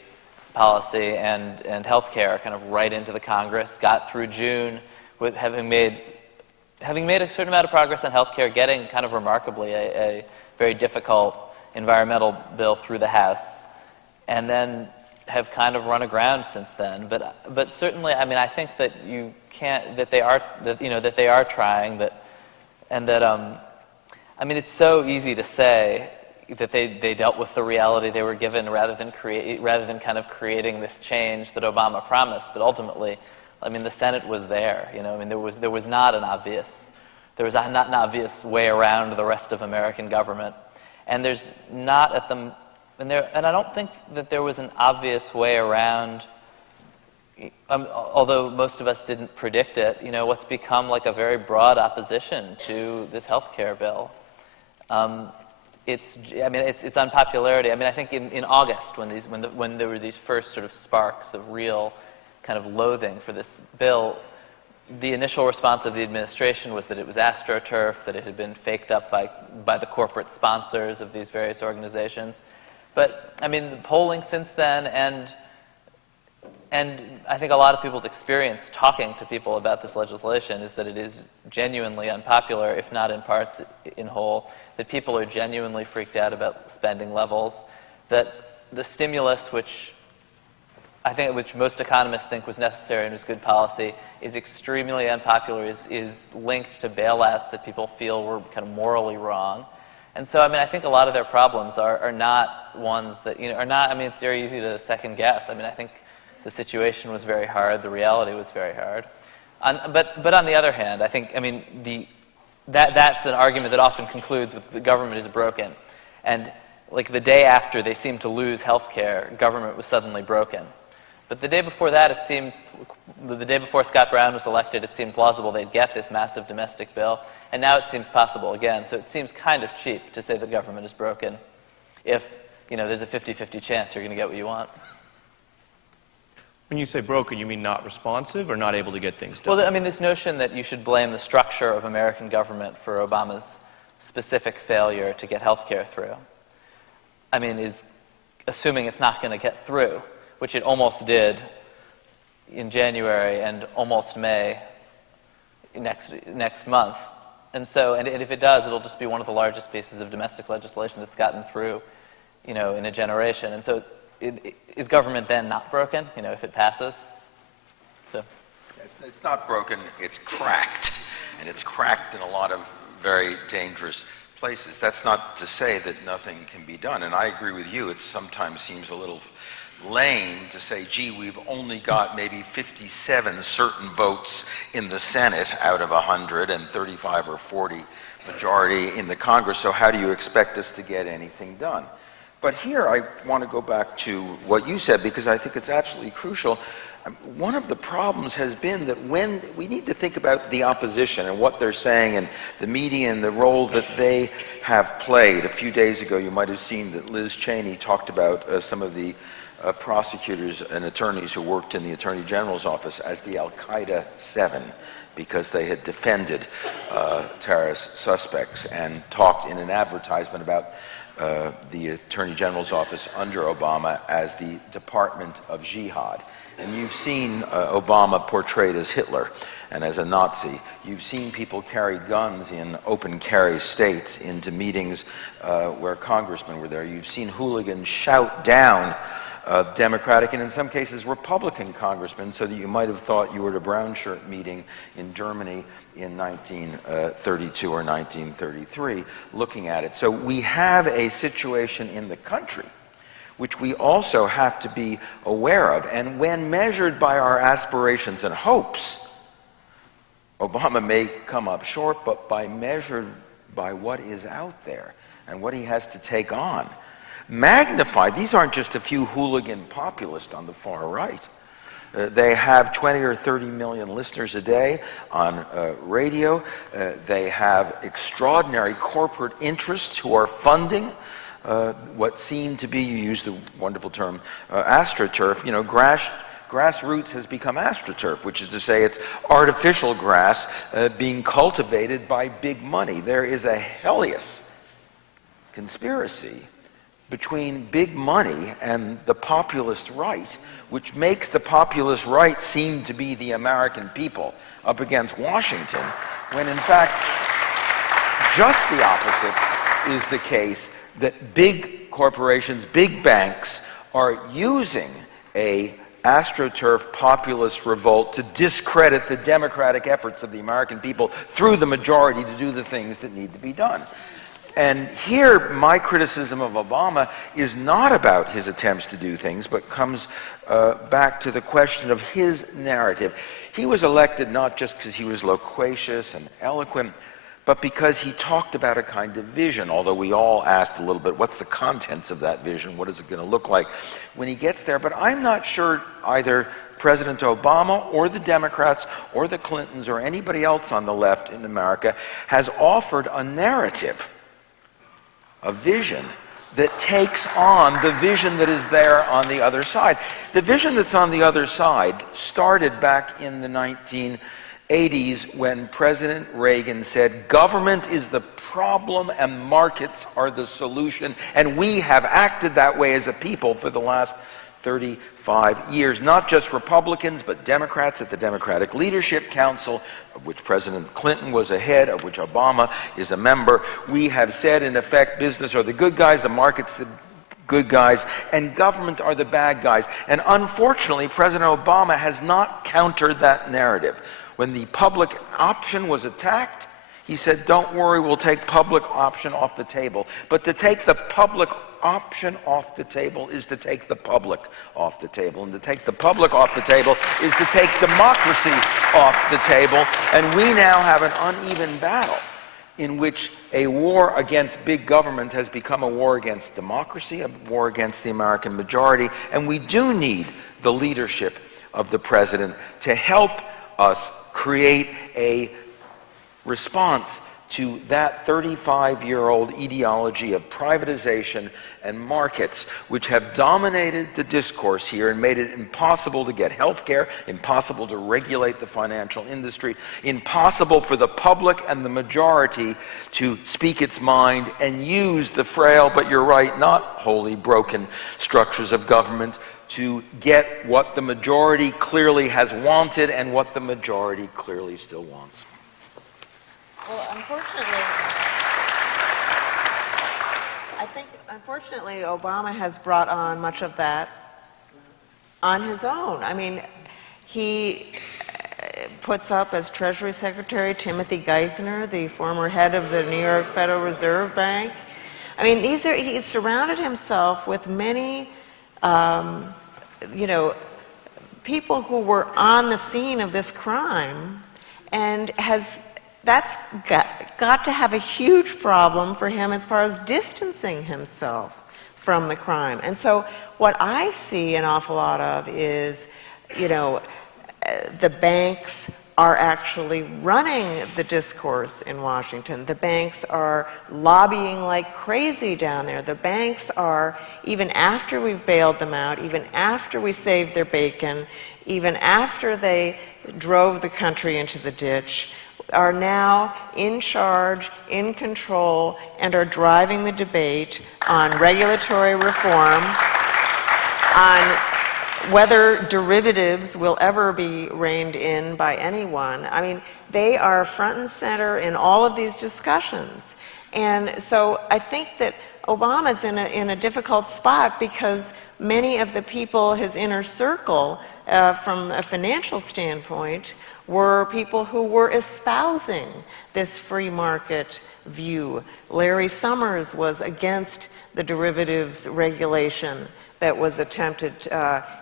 policy and healthcare kind of right into the Congress. Got through June with having made a certain amount of progress on healthcare, getting kind of remarkably a very difficult environmental bill through the House, and then have kind of run aground since then. But certainly, I think that they are trying, it's so easy to say that they dealt with the reality they were given rather than kind of creating this change that Obama promised. But ultimately, I mean, the Senate was there, you know. I mean, there was not an obvious way around the rest of American government. And there's not and I don't think that there was an obvious way around, although most of us didn't predict it, you know, what's become like a very broad opposition to this health care bill. It's unpopularity. I mean, I think in August, when there were these first sort of sparks of real kind of loathing for this bill, the initial response of the administration was that it was AstroTurf, that it had been faked up by the corporate sponsors of these various organizations. But, I mean, the polling since then, and I think a lot of people's experience talking to people about this legislation is that it is genuinely unpopular, if not in parts, in whole, that people are genuinely freaked out about spending levels, that the stimulus, which most economists think was necessary and was good policy, is extremely unpopular, is linked to bailouts that people feel were kind of morally wrong. And so, I mean, I think a lot of their problems are not ones that, you know, I mean, it's very easy to second guess. I mean, I think the situation was very hard, the reality was very hard. But on the other hand, I think, I mean, that's an argument that often concludes with the government is broken. And like the day after they seemed to lose health care, government was suddenly broken. But the day before that, the day before Scott Brown was elected, it seemed plausible they'd get this massive domestic bill. And now it seems possible again. So it seems kind of cheap to say the government is broken if, you know, there's a 50-50 chance you're going to get what you want. When you say broken, you mean not responsive or not able to get things done? Well, I mean, this notion that you should blame the structure of American government for Obama's specific failure to get health care through, I mean, is assuming it's not going to get through, which it almost did in January and almost May next month. And so, and if it does, it'll just be one of the largest pieces of domestic legislation that's gotten through, you know, in a generation. And so, is government then not broken, you know, if it passes? So. It's not broken, it's cracked. And it's cracked in a lot of very dangerous places. That's not to say that nothing can be done. And I agree with you, it sometimes seems a little lame to say, gee, we've only got maybe 57 certain votes in the Senate out of 100 and 35 or 40 majority in the Congress, so how do you expect us to get anything done? But here I want to go back to what you said, because I think it's absolutely crucial. One of the problems has been that when we need to think about the opposition and what they're saying and the media and the role that they have played. A few days ago, you might have seen that Liz Cheney talked about some of the prosecutors and attorneys who worked in the Attorney General's office as the Al-Qaeda 7 because they had defended terrorist suspects, and talked in an advertisement about the Attorney General's office under Obama as the Department of Jihad. And you've seen Obama portrayed as Hitler and as a Nazi. You've seen people carry guns in open carry states into meetings where congressmen were there. You've seen hooligans shout down Democratic and in some cases Republican congressmen, so that you might have thought you were at a brown shirt meeting in Germany in 1932 or 1933 looking at it. So we have a situation in the country which we also have to be aware of. And when measured by our aspirations and hopes, Obama may come up short, but measured by what is out there and what he has to take on, magnified. These aren't just a few hooligan populists on the far right. They have 20 or 30 million listeners a day on radio. They have extraordinary corporate interests who are funding what seem to be, you use the wonderful term, AstroTurf. You know, grassroots has become AstroTurf, which is to say it's artificial grass being cultivated by big money. There is a hellish conspiracy between big money and the populist right, which makes the populist right seem to be the American people up against Washington, when in fact just the opposite is the case, that big corporations, big banks are using a AstroTurf populist revolt to discredit the democratic efforts of the American people through the majority to do the things that need to be done. And here, my criticism of Obama is not about his attempts to do things, but comes back to the question of his narrative. He was elected not just because he was loquacious and eloquent, but because he talked about a kind of vision, although we all asked a little bit, what's the contents of that vision? What is it going to look like when he gets there? But I'm not sure either President Obama or the Democrats or the Clintons or anybody else on the left in America has offered a narrative, a vision that takes on the vision that is there on the other side. The vision that's on the other side started back in the 1980s when President Reagan said, government is the problem and markets are the solution, and we have acted that way as a people for the last 35 years. Not just Republicans, but Democrats at the Democratic Leadership Council, of which President Clinton was a head, of which Obama is a member. We have said, in effect, business are the good guys, the market's the good guys, and government are the bad guys. And unfortunately, President Obama has not countered that narrative. When the public option was attacked, he said, don't worry, we'll take public option off the table. But to take the public option off the table is to take the public off the table. And to take the public off the table is to take democracy off the table. And we now have an uneven battle in which a war against big government has become a war against democracy, a war against the American majority. And we do need the leadership of the president to help us create a response to that 35-year-old ideology of privatization and markets, which have dominated the discourse here and made it impossible to get health care, impossible to regulate the financial industry, impossible for the public and the majority to speak its mind and use the frail, but you're right, not wholly broken structures of government to get what the majority clearly has wanted and what the majority clearly still wants. Well, unfortunately, Obama has brought on much of that on his own. I mean, he puts up as Treasury Secretary Timothy Geithner, the former head of the New York Federal Reserve Bank. I mean, he's surrounded himself with many, people who were on the scene of this crime, and that's got to have a huge problem for him as far as distancing himself from the crime. And so what I see an awful lot of is, the banks are actually running the discourse in Washington. The banks are lobbying like crazy down there. The banks are, even after we've bailed them out, even after we saved their bacon, even after they drove the country into the ditch, are now in charge, in control, and are driving the debate on regulatory reform, on whether derivatives will ever be reined in by anyone. I mean, they are front and center in all of these discussions. And so I think that Obama's in a difficult spot because many of the people, his inner circle, from a financial standpoint, were people who were espousing this free market view. Larry Summers was against the derivatives regulation that was attempted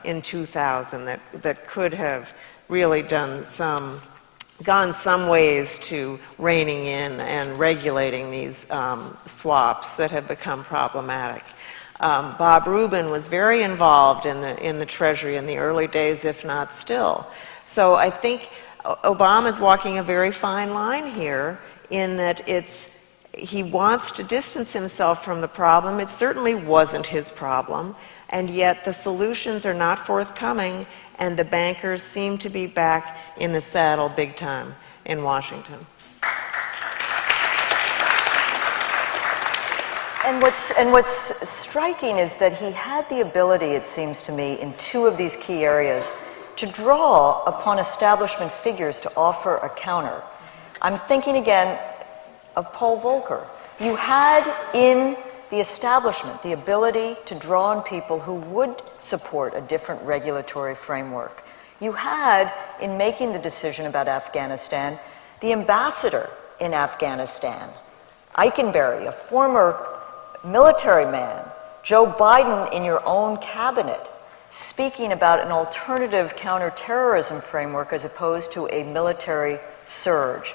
in 2000 that could have really gone some ways to reining in and regulating these swaps that have become problematic. Bob Rubin was very involved in the Treasury in the early days, if not still. So I think Obama's walking a very fine line here in that he wants to distance himself from the problem. It certainly wasn't his problem, and yet the solutions are not forthcoming, and the bankers seem to be back in the saddle big time in Washington. And what's striking is that he had the ability, it seems to me, in two of these key areas, to draw upon establishment figures to offer a counter. I'm thinking again of Paul Volcker. You had in the establishment the ability to draw on people who would support a different regulatory framework. You had, in making the decision about Afghanistan, the ambassador in Afghanistan Eikenberry, a former military man, Joe Biden in your own cabinet, speaking about an alternative counterterrorism framework as opposed to a military surge.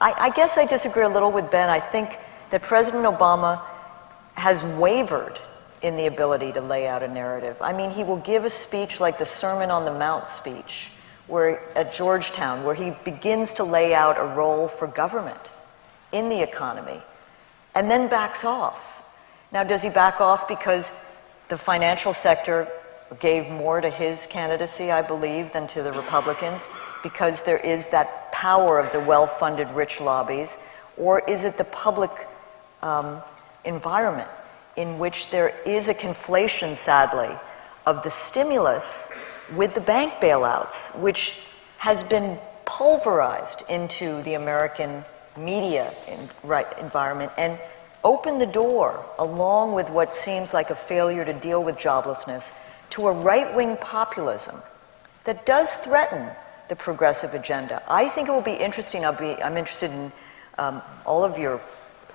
I guess I disagree a little with Ben. I think that President Obama has wavered in the ability to lay out a narrative. I mean, he will give a speech like the Sermon on the Mount speech at Georgetown, where he begins to lay out a role for government in the economy, and then backs off. Now, does he back off because the financial sector gave more to his candidacy, I believe, than to the Republicans, because there is that power of the well-funded rich lobbies? Or is it the public environment in which there is a conflation, sadly, of the stimulus with the bank bailouts, which has been pulverized into the American media environment and opened the door, along with what seems like a failure to deal with joblessness, to a right-wing populism that does threaten the progressive agenda. I think it will be interesting. I'm interested in all of your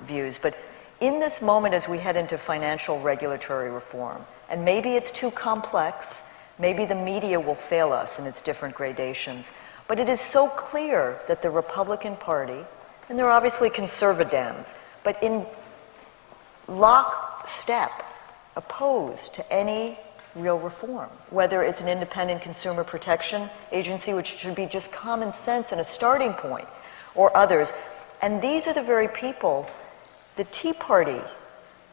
views, but in this moment as we head into financial regulatory reform, and maybe it's too complex, maybe the media will fail us in its different gradations, but it is so clear that the Republican Party, and they're obviously conservadams, but in lockstep, opposed to any real reform, whether it's an independent consumer protection agency, which should be just common sense and a starting point, or others. And these are the very people, the Tea Party,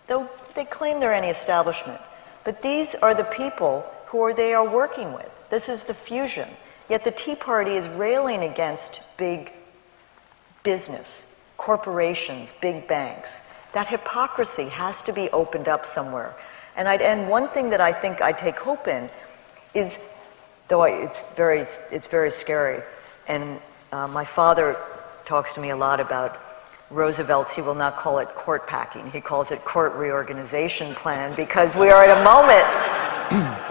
though they claim they're anti-establishment, but these are the people who they are working with. This is the fusion. Yet the Tea Party is railing against big business, corporations, big banks. That hypocrisy has to be opened up somewhere. And one thing that I think I take hope in is, though it's very scary, and my father talks to me a lot about Roosevelt's, he will not call it court packing, he calls it court reorganization plan, because we are at a moment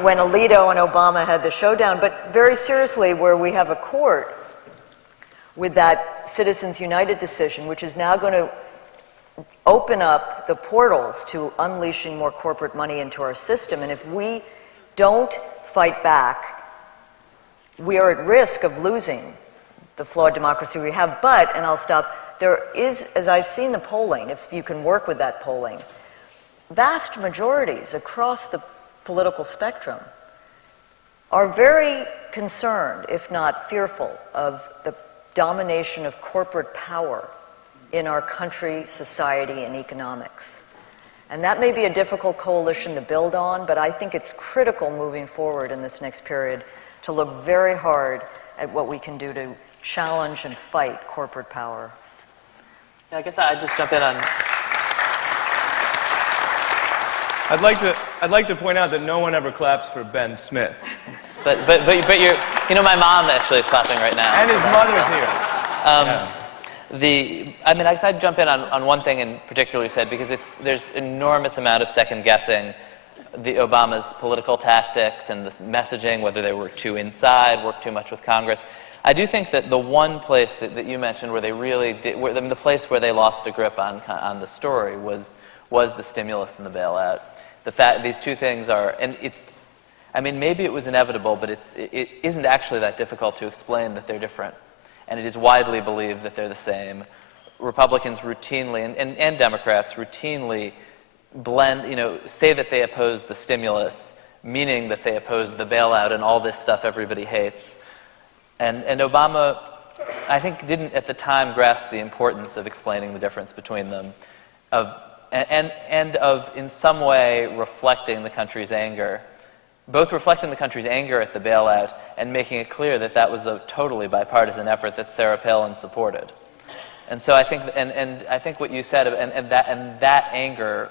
when Alito and Obama had the showdown, but very seriously, where we have a court with that Citizens United decision, which is now going to open up the portals to unleashing more corporate money into our system. And if we don't fight back, we are at risk of losing the flawed democracy we have. But, and I'll stop, there is, as I've seen the polling, if you can work with that polling, vast majorities across the political spectrum are very concerned, if not fearful, of the domination of corporate power in our country, society, and economics. And that may be a difficult coalition to build on, but I think it's critical moving forward in this next period to look very hard at what we can do to challenge and fight corporate power. Yeah, I guess I'd just jump in on... I'd like to point out that no one ever claps for Ben Smith. But you're, you know, my mom actually is clapping right now. And his mother's here. I mean, I'd jump in on one thing in particular you said, because there's enormous amount of second guessing the Obama's political tactics and this messaging, whether they work too inside, work too much with Congress. I do think that the one place that you mentioned where they really did, the place where they lost a grip on the story was the stimulus and the bailout. The fact these two things are, and it's, I mean, maybe it was inevitable, but it isn't actually that difficult to explain that they're different. And it is widely believed that they're the same. Republicans routinely, and Democrats routinely say that they oppose the stimulus, meaning that they oppose the bailout and all this stuff everybody hates. And Obama, I think, didn't at the time grasp the importance of explaining the difference between them, and of in some way reflecting the country's anger. Both reflecting the country's anger at the bailout and making it clear that that was a totally bipartisan effort that Sarah Palin supported. And so I think, and I think what you said, and that anger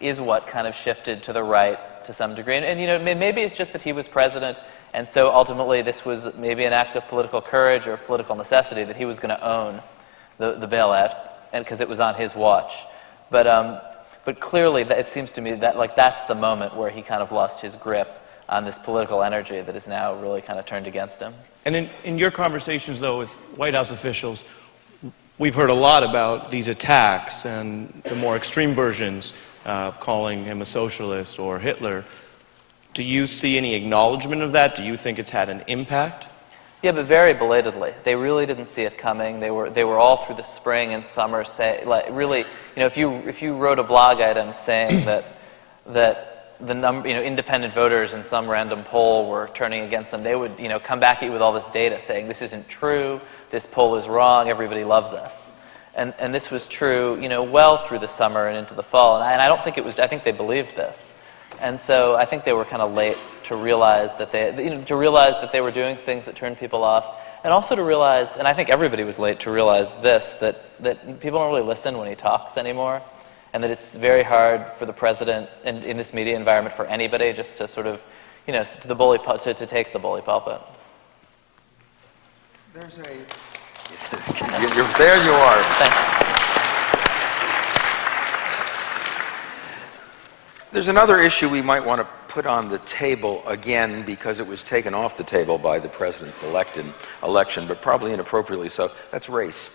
is what kind of shifted to the right to some degree. And you know, maybe it's just that he was president, and so ultimately this was maybe an act of political courage or political necessity that he was going to own the bailout, and because it was on his watch. But clearly, it seems to me that that's the moment where he kind of lost his grip on this political energy that is now really kind of turned against him. And in your conversations, though, with White House officials, we've heard a lot about these attacks and the more extreme versions of calling him a socialist or Hitler. Do you see any acknowledgement of that? Do you think it's had an impact? Yeah, but very belatedly. They really didn't see it coming. They were all through the spring and summer really, if you wrote a blog item saying that the number, independent voters in some random poll were turning against them, they would, come back at you with all this data saying this isn't true, this poll is wrong, everybody loves us. And this was true, well through the summer and into the fall. And I don't think it was, I think they believed this. And so I think they were kind of late to realize that they were doing things that turned people off, and also to realize, and I think everybody was late to realize this, that people don't really listen when he talks anymore, and that it's very hard for the president in this media environment for anybody just to sort of, to take the bully pulpit. There's there you are. Thanks. There's another issue we might want to put on the table again because it was taken off the table by the president's election, but probably inappropriately so. That's race,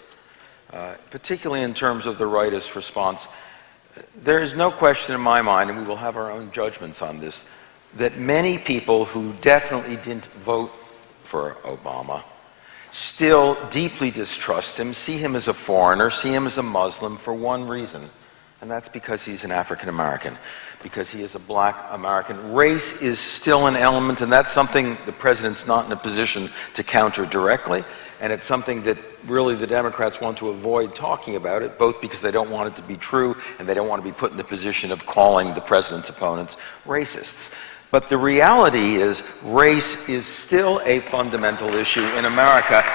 particularly in terms of the rightist response. There is no question in my mind, and we will have our own judgments on this, that many people who definitely didn't vote for Obama still deeply distrust him, see him as a foreigner, see him as a Muslim for one reason, and that's because he's an African American, because he is a black American. Race is still an element, and that's something the president's not in a position to counter directly, and it's something that really the Democrats want to avoid talking about it, both because they don't want it to be true and they don't want to be put in the position of calling the president's opponents racists. But the reality is race is still a fundamental issue in America,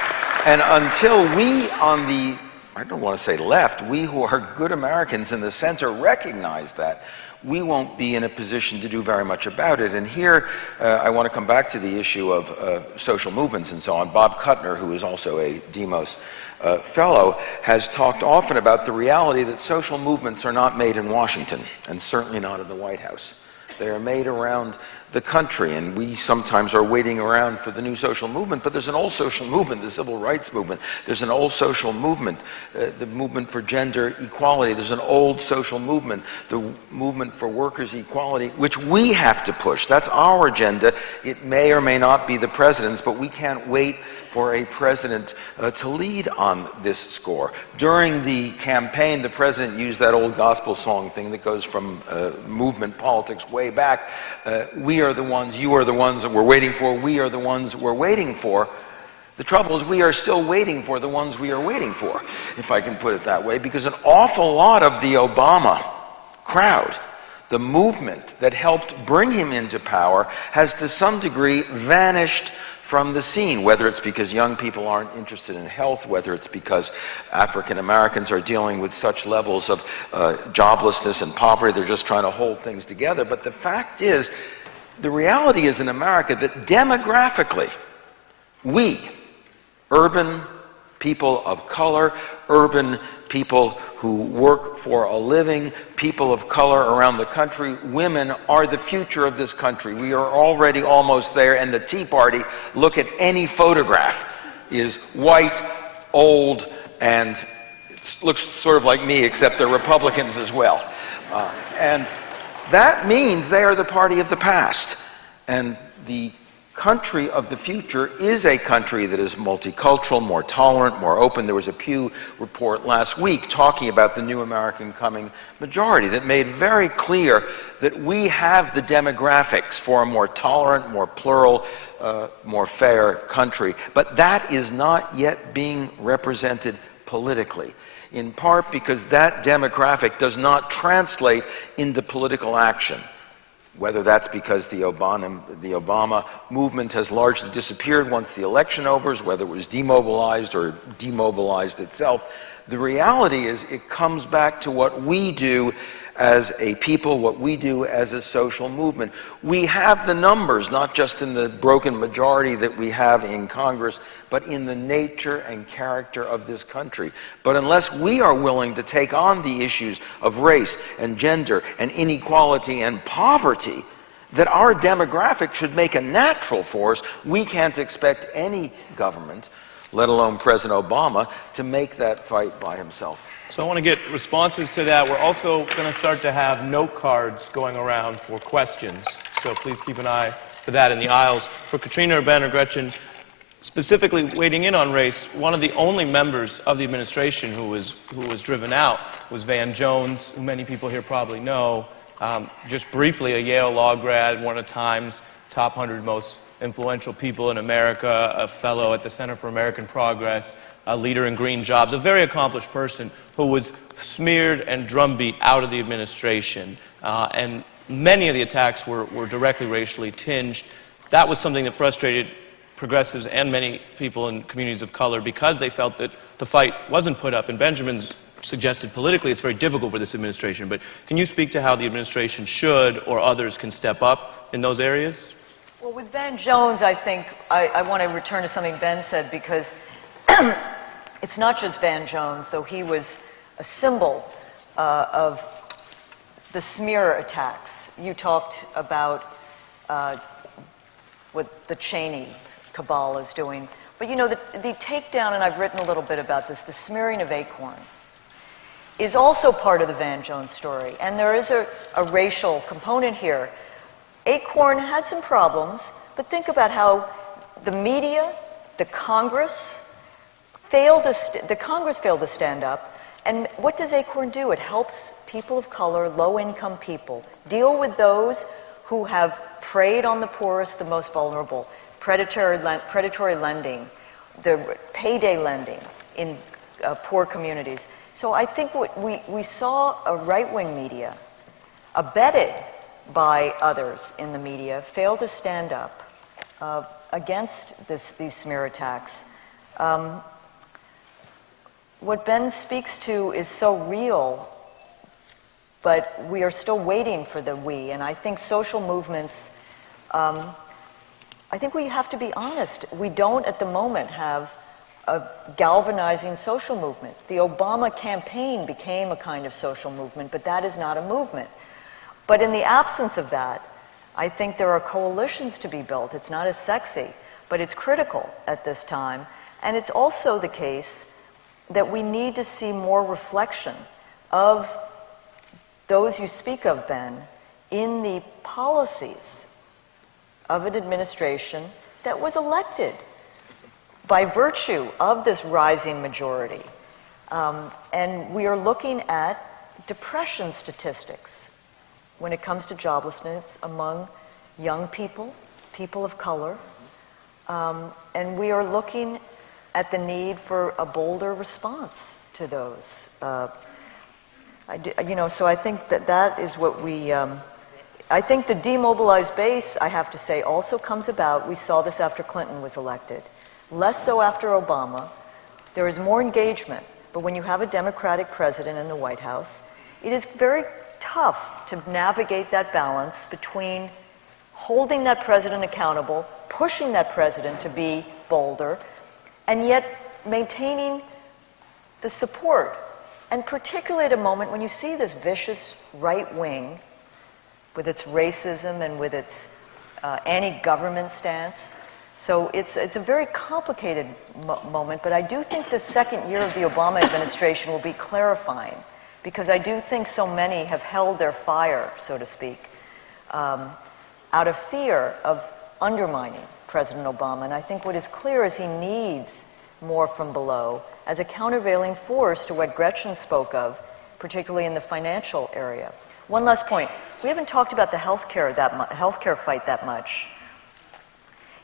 and until we on the, I don't want to say left, we who are good Americans in the center recognize that, we won't be in a position to do very much about it. And here, I want to come back to the issue of social movements and so on. Bob Kuttner, who is also a Demos fellow, has talked often about the reality that social movements are not made in Washington, and certainly not in the White House. They are made around the country, and we sometimes are waiting around for the new social movement, but there's an old social movement, the civil rights movement. There's an old social movement, the movement for gender equality. There's an old social movement, the movement for workers' equality, which we have to push. That's our agenda. It may or may not be the president's, but we can't wait for a president to lead on this score. During the campaign, the president used that old gospel song thing that goes from movement politics way back. We are the ones, you are the ones that we're waiting for, we are the ones we're waiting for. The trouble is we are still waiting for the ones we are waiting for, if I can put it that way, because an awful lot of the Obama crowd, the movement that helped bring him into power, has to some degree vanished from the scene, whether it's because young people aren't interested in health, whether it's because African Americans are dealing with such levels of joblessness and poverty, they're just trying to hold things together. But the fact is, the reality is in America that demographically, we, urban people of color, urban people who work for a living, people of color around the country, women are the future of this country. We are already almost there, and the Tea Party, look at any photograph, is white, old, and it looks sort of like me, except they're Republicans as well. And that means they are the party of the past. And the country of the future is a country that is multicultural, more tolerant, more open. There was a Pew report last week talking about the new American coming majority that made very clear that we have the demographics for a more tolerant, more plural, more fair country. But that is not yet being represented politically, in part because that demographic does not translate into political action. Whether that's because the Obama movement has largely disappeared once the election overs, whether it was demobilized or demobilized itself, the reality is it comes back to what we do as a people, what we do as a social movement. We have the numbers, not just in the broken majority that we have in Congress, but in the nature and character of this country. But unless we are willing to take on the issues of race and gender and inequality and poverty that our demographic should make a natural force, we can't expect any government, let alone President Obama, to make that fight by himself. So I want to get responses to that. We're also going to start to have note cards going around for questions. So please keep an eye for that in the aisles. For Katrina or Ben or Gretchen, specifically weighing in on race, one of the only members of the administration who was driven out was Van Jones, who many people here probably know. Just briefly, a Yale law grad, one of Time's top 100 most influential people in America, a fellow at the Center for American Progress, a leader in green jobs, a very accomplished person who was smeared and drumbeat out of the administration. And many of the attacks were directly racially tinged. That was something that frustrated progressives and many people in communities of color because they felt that the fight wasn't put up. And Benjamin's suggested politically it's very difficult for this administration. But can you speak to how the administration should or others can step up in those areas? Well, with Van Jones, I think I want to return to something Ben said, because it's not just Van Jones, though he was a symbol of the smear attacks. You talked about what the Cheney cabal is doing. But you know, the takedown, and I've written a little bit about this, the smearing of Acorn is also part of the Van Jones story. And there is a racial component here. Acorn had some problems, but think about how the media, the Congress failed to stand up. And what does Acorn do? It helps people of color, low-income people, deal with those who have preyed on the poorest, the most vulnerable, predatory lending, the payday lending in poor communities. So I think what we saw a right-wing media, abetted by others in the media, fail to stand up against these smear attacks. What Ben speaks to is so real, but we are still waiting for the we. And I think social movements, I think we have to be honest. We don't at the moment have a galvanizing social movement. The Obama campaign became a kind of social movement, but that is not a movement. But in the absence of that, I think there are coalitions to be built. It's not as sexy, but it's critical at this time. And it's also the case that we need to see more reflection of those you speak of, Ben, in the policies of an administration that was elected by virtue of this rising majority. And we are looking at depression statistics when it comes to joblessness among young people, people of color. And we are looking at the need for a bolder response to those. So I think that is what we, I think the demobilized base, I have to say, also comes about. We saw this after Clinton was elected. Less so after Obama. There is more engagement. But when you have a Democratic president in the White House, it is very tough to navigate that balance between holding that president accountable, pushing that president to be bolder, and yet maintaining the support. And particularly at a moment when you see this vicious right wing with its racism and with its anti-government stance. So it's a very complicated moment, but I do think the second year of the Obama administration will be clarifying, because I do think so many have held their fire, so to speak, out of fear of undermining President Obama. And I think what is clear is he needs more from below as a countervailing force to what Gretchen spoke of, particularly in the financial area. One last point. We haven't talked about the healthcare fight that much.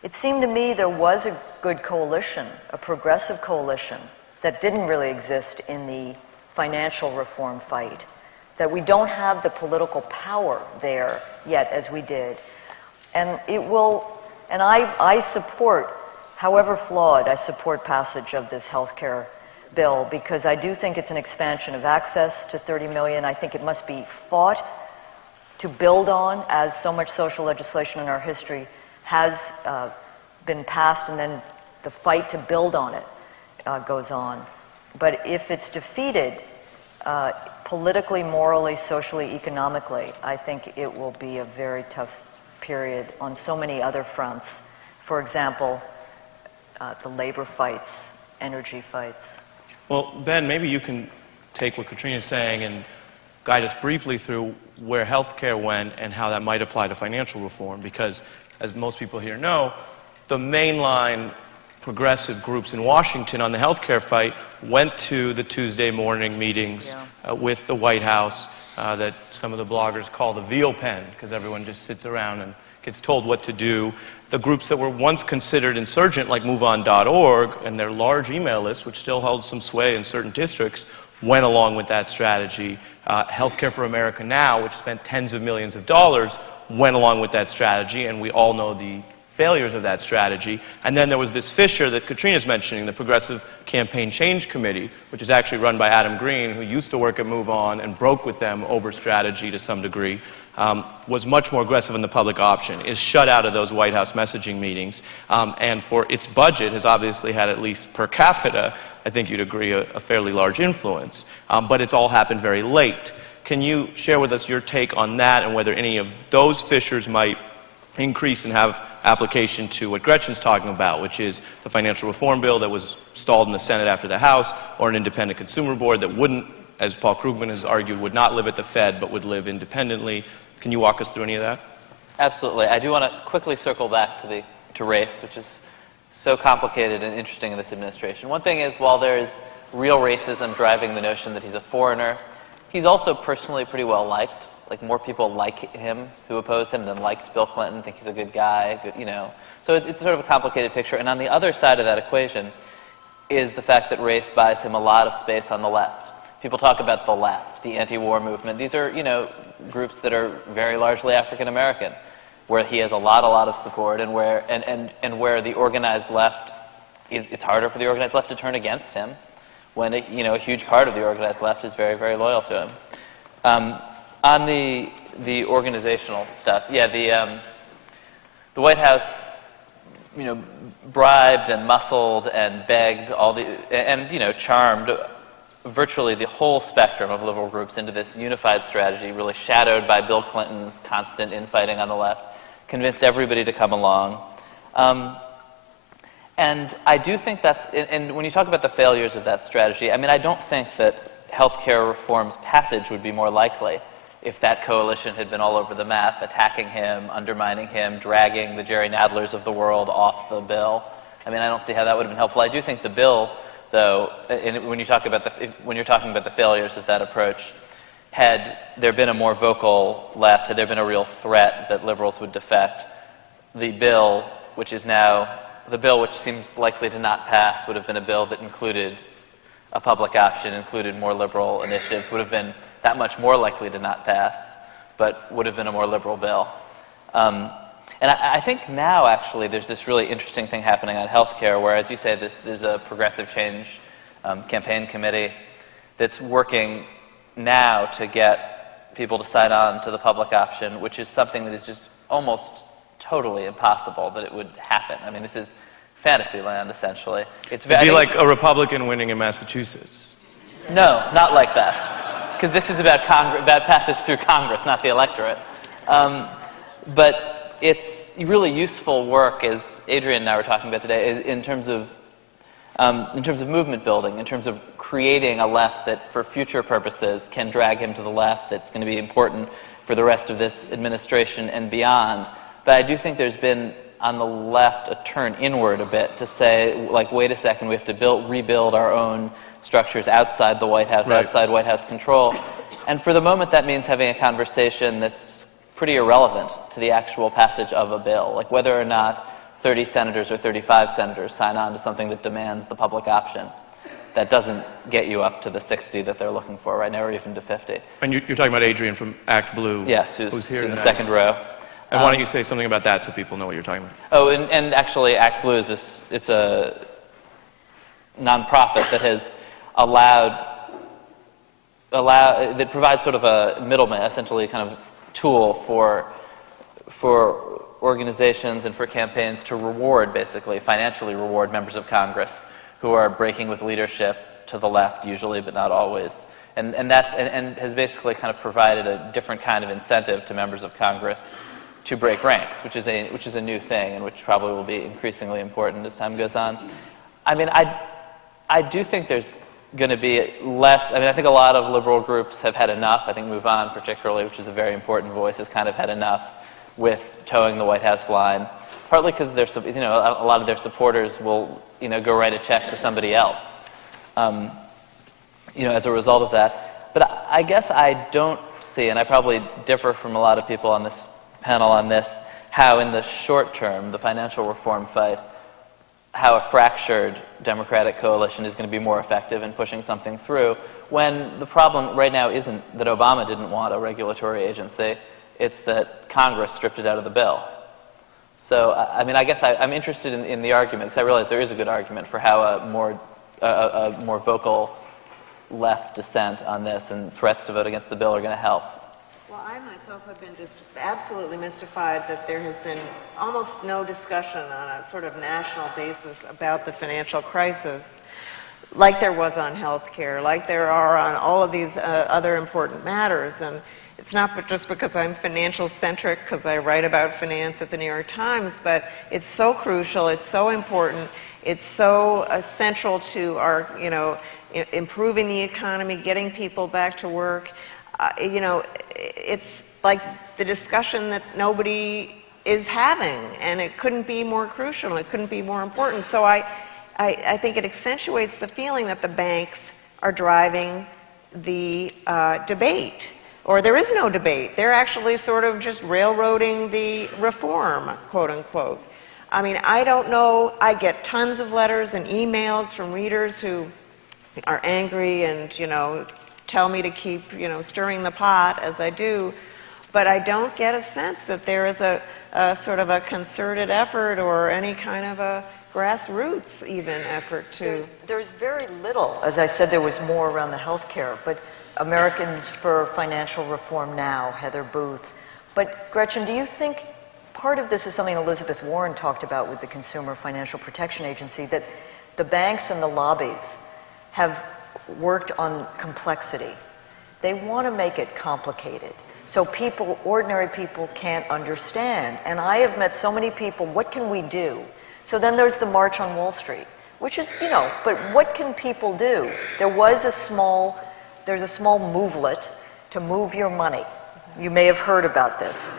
It seemed to me there was a good coalition, a progressive coalition, that didn't really exist in the financial reform fight, that we don't have the political power there yet as we did. And it will, and I support, however flawed, I support passage of this healthcare bill, because I do think it's an expansion of access to 30 million. I think it must be fought to build on, as so much social legislation in our history has been passed, and then the fight to build on it goes on. But if it's defeated politically, morally, socially, economically, I think it will be a very tough period on so many other fronts. For example, the labor fights energy fights. Well, Ben, maybe you can take what Katrina's saying and guide us briefly through where healthcare went and how that might apply to financial reform, because as most people here know, the mainline progressive groups in Washington on the healthcare fight went to the Tuesday morning meetings with the White House that some of the bloggers call the veal pen, because everyone just sits around and gets told what to do. The groups that were once considered insurgent, like MoveOn.org, and their large email list, which still holds some sway in certain districts, went along with that strategy. Healthcare for America Now, which spent tens of millions of dollars, went along with that strategy, and we all know the failures of that strategy. And then there was this fissure that Katrina's mentioning, the Progressive Campaign Change Committee, which is actually run by Adam Green, who used to work at MoveOn and broke with them over strategy to some degree, was much more aggressive in the public option, is shut out of those White House messaging meetings, and for its budget has obviously had, at least per capita, I think you'd agree, a fairly large influence. But it's all happened very late. Can you share with us your take on that and whether any of those fissures might increase and have application to what Gretchen's talking about, which is the financial reform bill that was stalled in the Senate after the House, or an independent consumer board that wouldn't, as Paul Krugman has argued, would not live at the Fed but would live independently? Can you walk us through any of that? Absolutely. I do want to quickly circle back to race, which is so complicated and interesting in this administration. One thing is, while there is real racism driving the notion that he's a foreigner, he's also personally pretty well liked. Like, more people like him who oppose him than liked Bill Clinton, think he's a good guy, you know. So it's sort of a complicated picture. And on the other side of that equation is the fact that race buys him a lot of space on the left. People talk about the left, the anti-war movement. These are, you know, groups that are very largely African American, where he has a lot of support, and where the organized left it's harder for the organized left to turn against him when a huge part of the organized left is very, very loyal to him. On the organizational stuff, the White House, bribed and muscled and begged charmed virtually the whole spectrum of liberal groups into this unified strategy, really shadowed by Bill Clinton's constant infighting on the left, convinced everybody to come along. And I do think and when you talk about the failures of that strategy, I mean, I don't think that healthcare reform's passage would be more likely if that coalition had been all over the map, attacking him, undermining him, dragging the Jerry Nadlers of the world off the bill. I mean, I don't see how that would have been helpful. I do think the bill, though, when you're talking about the failures of that approach, had there been a more vocal left, had there been a real threat that liberals would defect, the bill, which seems likely to not pass, would have been a bill that included a public option, included more liberal initiatives, would have been that much more likely to not pass, but would have been a more liberal bill. And I think now, actually, there's this really interesting thing happening on healthcare, where, as you say, there's a progressive change campaign committee that's working now to get people to sign on to the public option, which is something that is just almost totally impossible that it would happen. I mean, this is fantasy land, essentially. It'd be like a Republican winning in Massachusetts. No, not like that. Because this is about passage through Congress, not the electorate. But it's really useful work, as Adrian and I were talking about today, in terms of movement building, in terms of creating a left that, for future purposes, can drag him to the left, that's going to be important for the rest of this administration and beyond. But I do think there's been, on the left, a turn inward a bit to say, like, wait a second, we have to rebuild our own structures outside the White House, right, outside White House control. And for the moment, that means having a conversation that's pretty irrelevant to the actual passage of a bill, like whether or not 30 senators or 35 senators sign on to something that demands the public option. That doesn't get you up to the 60 that they're looking for right now, or even to 50. And you're talking about Adrian from Act Blue. Yes, who's here in the second row. And why don't you say something about that so people know what you're talking about? Oh, and actually, Act Blue is it's a nonprofit that has that provides sort of a middleman, essentially, kind of tool for organizations and for campaigns to financially reward members of Congress who are breaking with leadership to the left, usually, but not always. And has basically kind of provided a different kind of incentive to members of Congress to break ranks, which is a new thing, and which probably will be increasingly important as time goes on. I mean, I do think there's going to be less. I mean, I think a lot of liberal groups have had enough. I think Move On, particularly, which is a very important voice, has kind of had enough with towing the White House line. Partly because a lot of their supporters will, go write a check to somebody else, as a result of that. But I guess I don't see, and I probably differ from a lot of people on this panel on this, how in the short term, the financial reform fight, how a fractured Democratic coalition is going to be more effective in pushing something through, when the problem right now isn't that Obama didn't want a regulatory agency, it's that Congress stripped it out of the bill. So, I mean, I guess I'm interested in the argument, because I realize there is a good argument for how a more vocal left dissent on this and threats to vote against the bill are going to help. Well, I myself have been just absolutely mystified that there has been almost no discussion on a sort of national basis about the financial crisis, like there was on health care, like there are on all of these other important matters. And it's not just because I'm financial centric, because I write about finance at the New York Times, but it's so crucial, it's so important, it's so central to our, improving the economy, getting people back to work. It's like the discussion that nobody is having, and it couldn't be more crucial, it couldn't be more important. So I think it accentuates the feeling that the banks are driving the debate. Or there is no debate. They're actually sort of just railroading the reform, quote unquote. I mean, I don't know. I get tons of letters and emails from readers who are angry and, tell me to keep, stirring the pot as I do. But I don't get a sense that there is a sort of a concerted effort or any kind of a grassroots even effort to... There's very little. As I said, there was more around the health care, but Americans for Financial Reform Now, Heather Booth. But Gretchen, do you think part of this is something Elizabeth Warren talked about with the Consumer Financial Protection Agency, that the banks and the lobbies have worked on complexity? They want to make it complicated, so ordinary people can't understand. And I have met so many people, what can we do? So then there's the March on Wall Street, which is, but what can people do? There's a small movelet to move your money. You may have heard about this.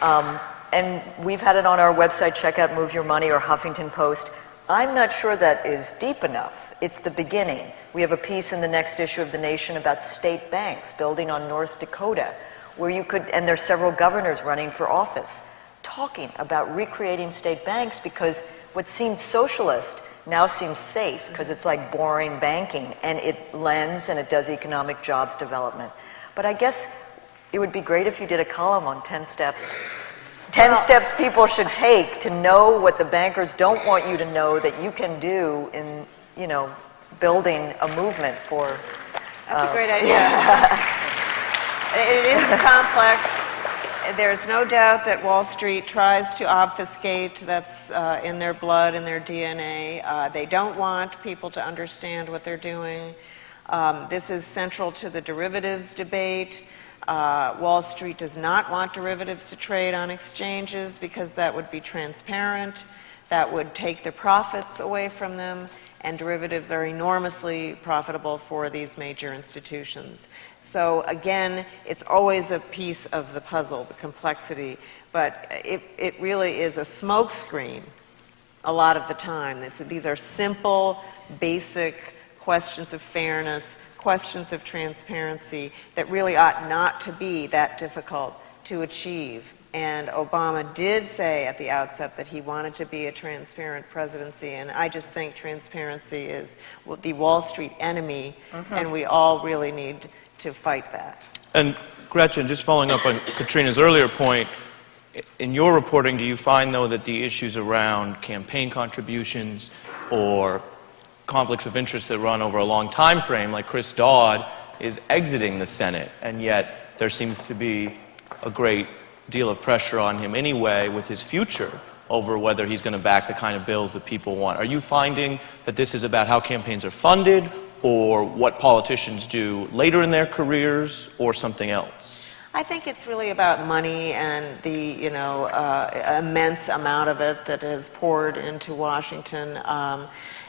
And we've had it on our website, check out Move Your Money or Huffington Post. I'm not sure that is deep enough. It's the beginning. We have a piece in the next issue of The Nation about state banks building on North Dakota, where and there's several governors running for office, talking about recreating state banks, because what seemed socialist now seems safe, because it's like boring banking, and it lends and it does economic jobs development. But I guess it would be great if you did a column on 10 steps. 10 steps people should take to know what the bankers don't want you to know that you can do in, building a movement for... That's a great idea. It is complex. There's no doubt that Wall Street tries to obfuscate. That's in their blood, in their DNA. They don't want people to understand what they're doing. This is central to the derivatives debate. Wall Street does not want derivatives to trade on exchanges because that would be transparent. That would take the profits away from them. And derivatives are enormously profitable for these major institutions. So again, it's always a piece of the puzzle, the complexity, but it really is a smokescreen a lot of the time. These are simple, basic questions of fairness, questions of transparency that really ought not to be that difficult to achieve. And Obama did say at the outset that he wanted to be a transparent presidency, and I just think transparency is the Wall Street enemy, and we all really need to fight that. And Gretchen, just following up on Katrina's earlier point, in your reporting, do you find, though, that the issues around campaign contributions or conflicts of interest that run over a long time frame, like Chris Dodd is exiting the Senate, and yet there seems to be a great deal of pressure on him anyway with his future over whether he's going to back the kind of bills that people want. Are you finding that this is about how campaigns are funded, or what politicians do later in their careers, or something else? I think it's really about money and the immense amount of it that is poured into Washington.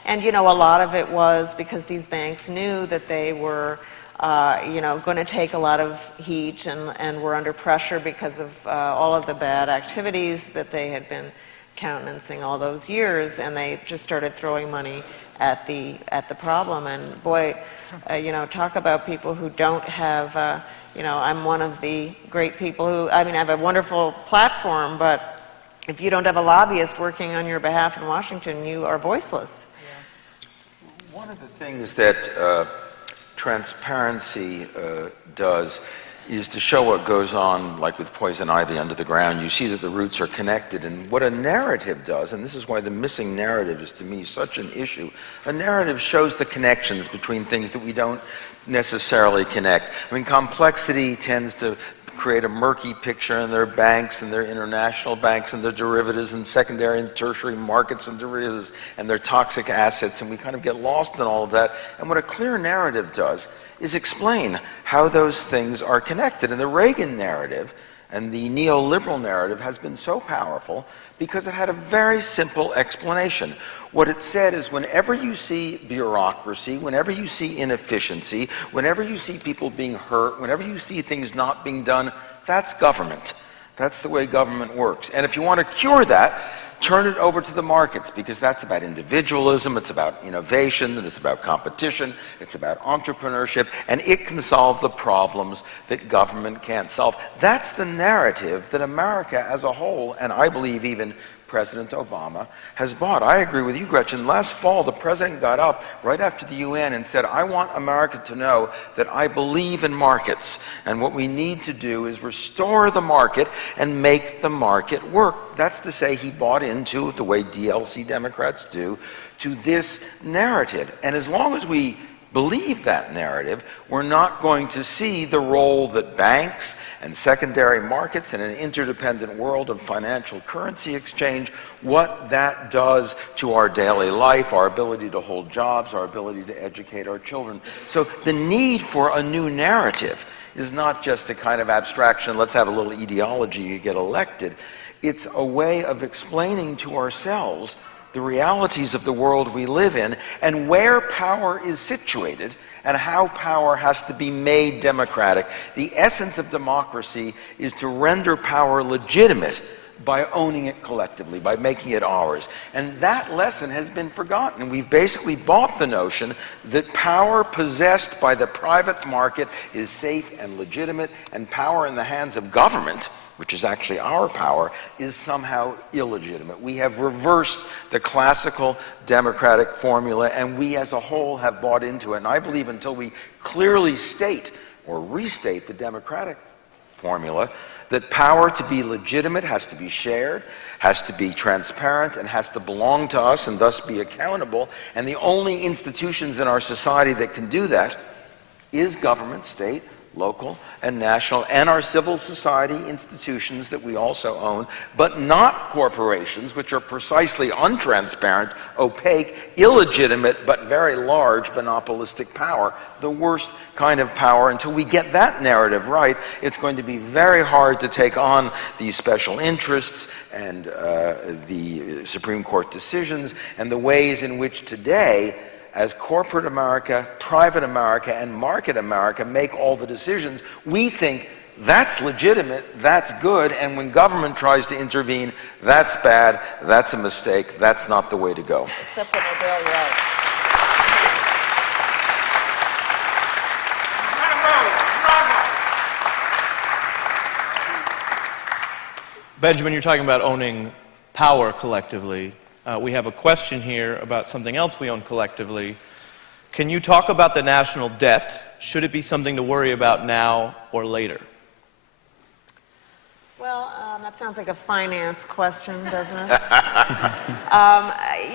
And, you know, a lot of it was because these banks knew that they were, you know, going to take a lot of heat and were under pressure because of all of the bad activities that they had been countenancing all those years, and they just started throwing money at the problem. And boy, you know, talk about people who don't have, you know, I'm one of the great people who, I mean, I have a wonderful platform, but if you don't have a lobbyist working on your behalf in Washington, you are voiceless. One of the things that transparency does is to show what goes on, like with poison ivy under the ground. You see that the roots are connected, and what a narrative does, and this is why the missing narrative is to me such an issue, a narrative shows the connections between things that we don't necessarily connect. I mean, complexity tends to create a murky picture in their banks and their international banks and their derivatives and secondary and tertiary markets and derivatives and their toxic assets, and we kind of get lost in all of that. And what a clear narrative does is explain how those things are connected. And the Reagan narrative and the neoliberal narrative has been so powerful because it had a very simple explanation. What it said is whenever you see bureaucracy, whenever you see inefficiency, whenever you see people being hurt, whenever you see things not being done, that's government. That's the way government works. And if you want to cure that, turn it over to the markets, because that's about individualism, it's about innovation, and it's about competition, it's about entrepreneurship, and it can solve the problems that government can't solve. That's the narrative that America as a whole, and I believe even President Obama, has bought. I agree with you, Gretchen. Last fall, the president got up right after the UN and said, I want America to know that I believe in markets, and what we need to do is restore the market and make the market work. That's to say, he bought into, the way DLC Democrats do, to this narrative. And as long as we believe that narrative, we're not going to see the role that banks and secondary markets in an interdependent world of financial currency exchange, what that does to our daily life, our ability to hold jobs, our ability to educate our children. So the need for a new narrative is not just a kind of abstraction, let's have a little ideology, you get elected. It's a way of explaining to ourselves the realities of the world we live in, and where power is situated, and how power has to be made democratic. The essence of democracy is to render power legitimate by owning it collectively, by making it ours. And that lesson has been forgotten. We've basically bought the notion that power possessed by the private market is safe and legitimate, and power in the hands of government, which is actually our power, is somehow illegitimate. We have reversed the classical democratic formula, and we as a whole have bought into it. And I believe until we clearly state or restate the democratic formula, that power to be legitimate has to be shared, has to be transparent, and has to belong to us and thus be accountable. And the only institutions in our society that can do that is government, state, local, and national, and our civil society institutions that we also own, but not corporations, which are precisely untransparent, opaque, illegitimate, but very large monopolistic power, the worst kind of power. Until we get that narrative right, it's going to be very hard to take on these special interests and the Supreme Court decisions and the ways in which today, as corporate America, private America, and market America make all the decisions, we think that's legitimate, that's good, and when government tries to intervene, that's bad, that's a mistake, that's not the way to go. Except for Nobel, you're right. Benjamin, you're talking about owning power collectively. We have a question here about something else we own collectively. Can you talk about the national debt? Should it be something to worry about now or later? Well, that sounds like a finance question, doesn't it?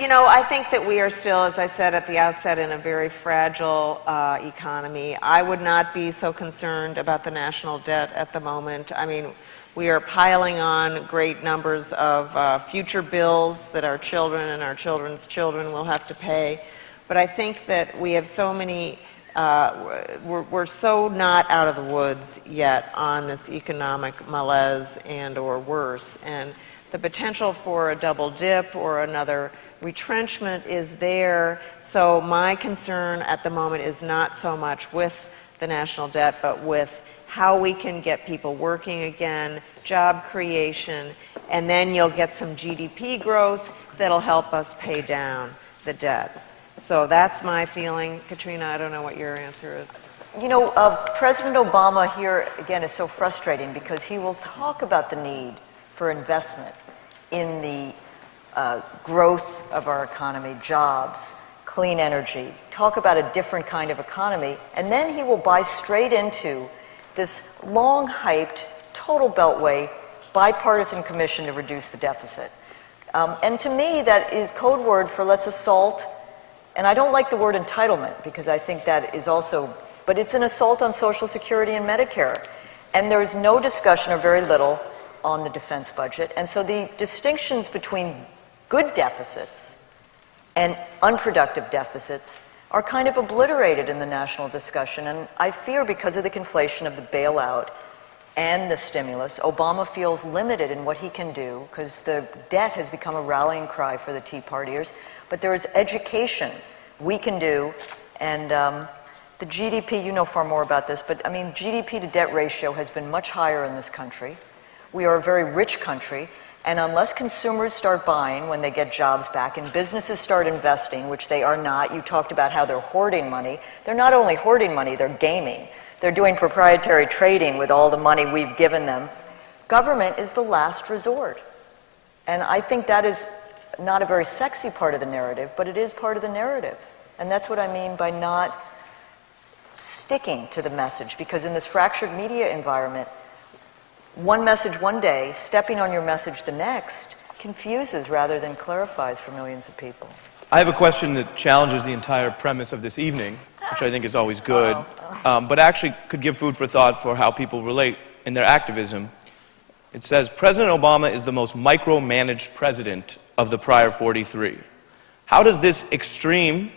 You know, I think that we are still, as I said at the outset, in a very fragile economy. I would not be so concerned about the national debt at the moment. I mean, we are piling on great numbers of future bills that our children and our children's children will have to pay. But I think that we have so many, we're so not out of the woods yet on this economic malaise and or worse. And the potential for a double dip or another retrenchment is there. So my concern at the moment is not so much with the national debt, but with how we can get people working again, job creation, and then you'll get some GDP growth that'll help us pay down the debt. So that's my feeling. Katrina, I don't know what your answer is. You know, President Obama here, again, is so frustrating because he will talk about the need for investment in the growth of our economy, jobs, clean energy, talk about a different kind of economy, and then he will buy straight into this long-hyped, total beltway, bipartisan commission to reduce the deficit. And to me, that is code word for let's assault, and I don't like the word entitlement because I think that is also, but it's an assault on Social Security and Medicare. And there's no discussion or very little on the defense budget. And so the distinctions between good deficits and unproductive deficits are kind of obliterated in the national discussion. And I fear because of the conflation of the bailout and the stimulus, Obama feels limited in what he can do because the debt has become a rallying cry for the Tea Partiers. But there is education we can do, and the GDP, you know far more about this, but I mean, GDP to debt ratio has been much higher in this country. We are a very rich country, and unless consumers start buying when they get jobs back and businesses start investing, which they are not, you talked about how they're hoarding money. They're not only hoarding money, they're gaming. They're doing proprietary trading with all the money we've given them. Government is the last resort. And I think that is not a very sexy part of the narrative, but it is part of the narrative. And that's what I mean by not sticking to the message, because in this fractured media environment, one message one day, stepping on your message the next, confuses rather than clarifies for millions of people. I have a question that challenges the entire premise of this evening, which I think is always good, but actually could give food for thought for how people relate in their activism. It says, President Obama is the most micromanaged president of the prior 43. How does this extreme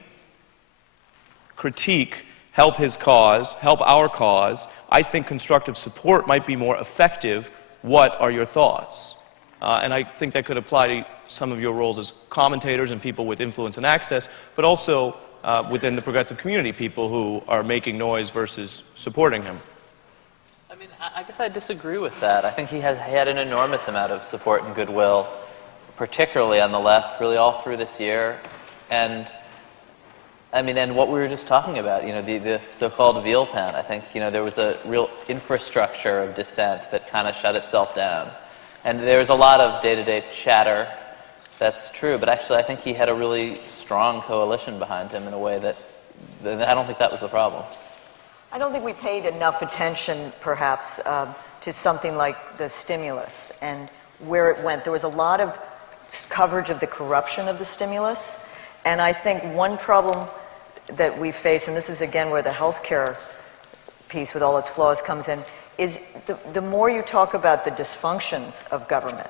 critique help his cause, help our cause? I think constructive support might be more effective. What are your thoughts? And I think that could apply to some of your roles as commentators and people with influence and access, but also within the progressive community, people who are making noise versus supporting him. I mean, I guess I disagree with that. I think he had an enormous amount of support and goodwill, particularly on the left, really all through this year. And I mean, and what we were just talking about, you know, the so-called veal pen, I think, you know, there was a real infrastructure of dissent that kind of shut itself down. And there was a lot of day-to-day chatter, that's true, but actually I think he had a really strong coalition behind him in a way that I don't think that was the problem. I don't think we paid enough attention, perhaps, to something like the stimulus and where it went. There was a lot of coverage of the corruption of the stimulus, and I think one problem that we face, and this is again where the healthcare piece with all its flaws comes in, is the more you talk about the dysfunctions of government,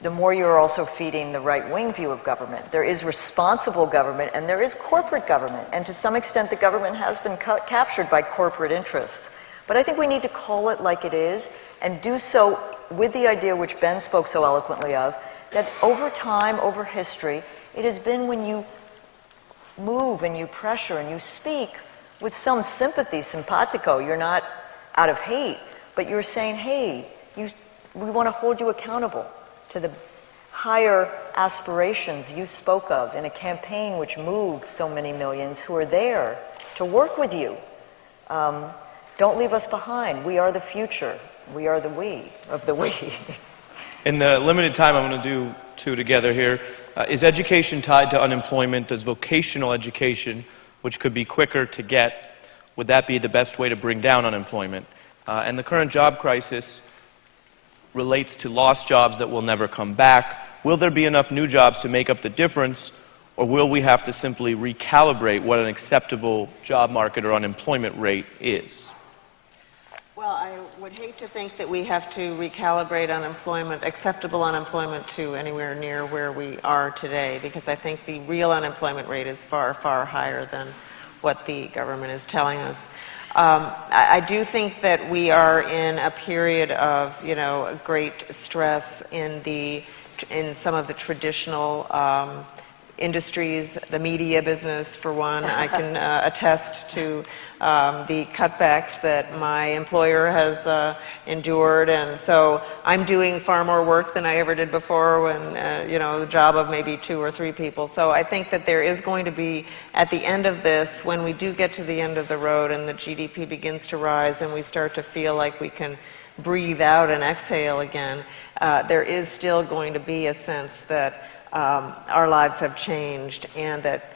the more you're also feeding the right-wing view of government. There is responsible government and there is corporate government, and to some extent the government has been captured by corporate interests. But I think we need to call it like it is and do so with the idea which Ben spoke so eloquently of, that over time, over history, it has been when you move and you pressure and you speak with some sympathy, simpatico. You're not out of hate, but you're saying, hey, we want to hold you accountable to the higher aspirations you spoke of in a campaign which moved so many millions who are there to work with you. Don't leave us behind. We are the future. We are the we of the we. In the limited time I'm going to do two together here, is education tied to unemployment? Does vocational education, which could be quicker to get, would that be the best way to bring down unemployment? And the current job crisis relates to lost jobs that will never come back. Will there be enough new jobs to make up the difference, or will we have to simply recalibrate what an acceptable job market or unemployment rate is? Well, I would hate to think that we have to recalibrate acceptable unemployment to anywhere near where we are today, because I think the real unemployment rate is far, far higher than what the government is telling us. I do think that we are in a period of, great stress in some of the traditional industries, the media business, for one. I can attest to the cutbacks that my employer has endured, and so I'm doing far more work than I ever did before when, you know, the job of maybe 2 or 3 people. So I think that there is going to be, at the end of this, when we do get to the end of the road and the GDP begins to rise and we start to feel like we can breathe out and exhale again, there is still going to be a sense that our lives have changed and that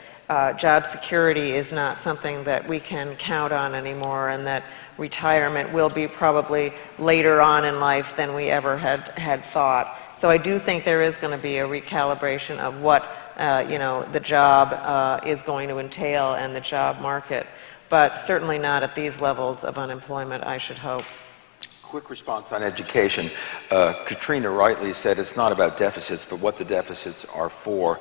job security is not something that we can count on anymore, and that retirement will be probably later on in life than we ever had thought. So I do think there is going to be a recalibration of what you know, the job is going to entail and the job market, but certainly not at these levels of unemployment, I should hope. Quick response on education. Katrina rightly said it's not about deficits, but what the deficits are for.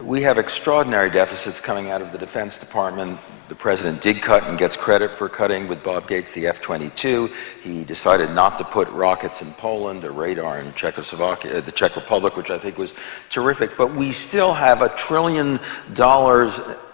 We have extraordinary deficits coming out of the Defense Department. The president did cut and gets credit for cutting with Bob Gates the F-22. He decided not to put rockets in Poland, a radar in Czechoslovakia, the Czech Republic, which I think was terrific. But we still have $1 trillion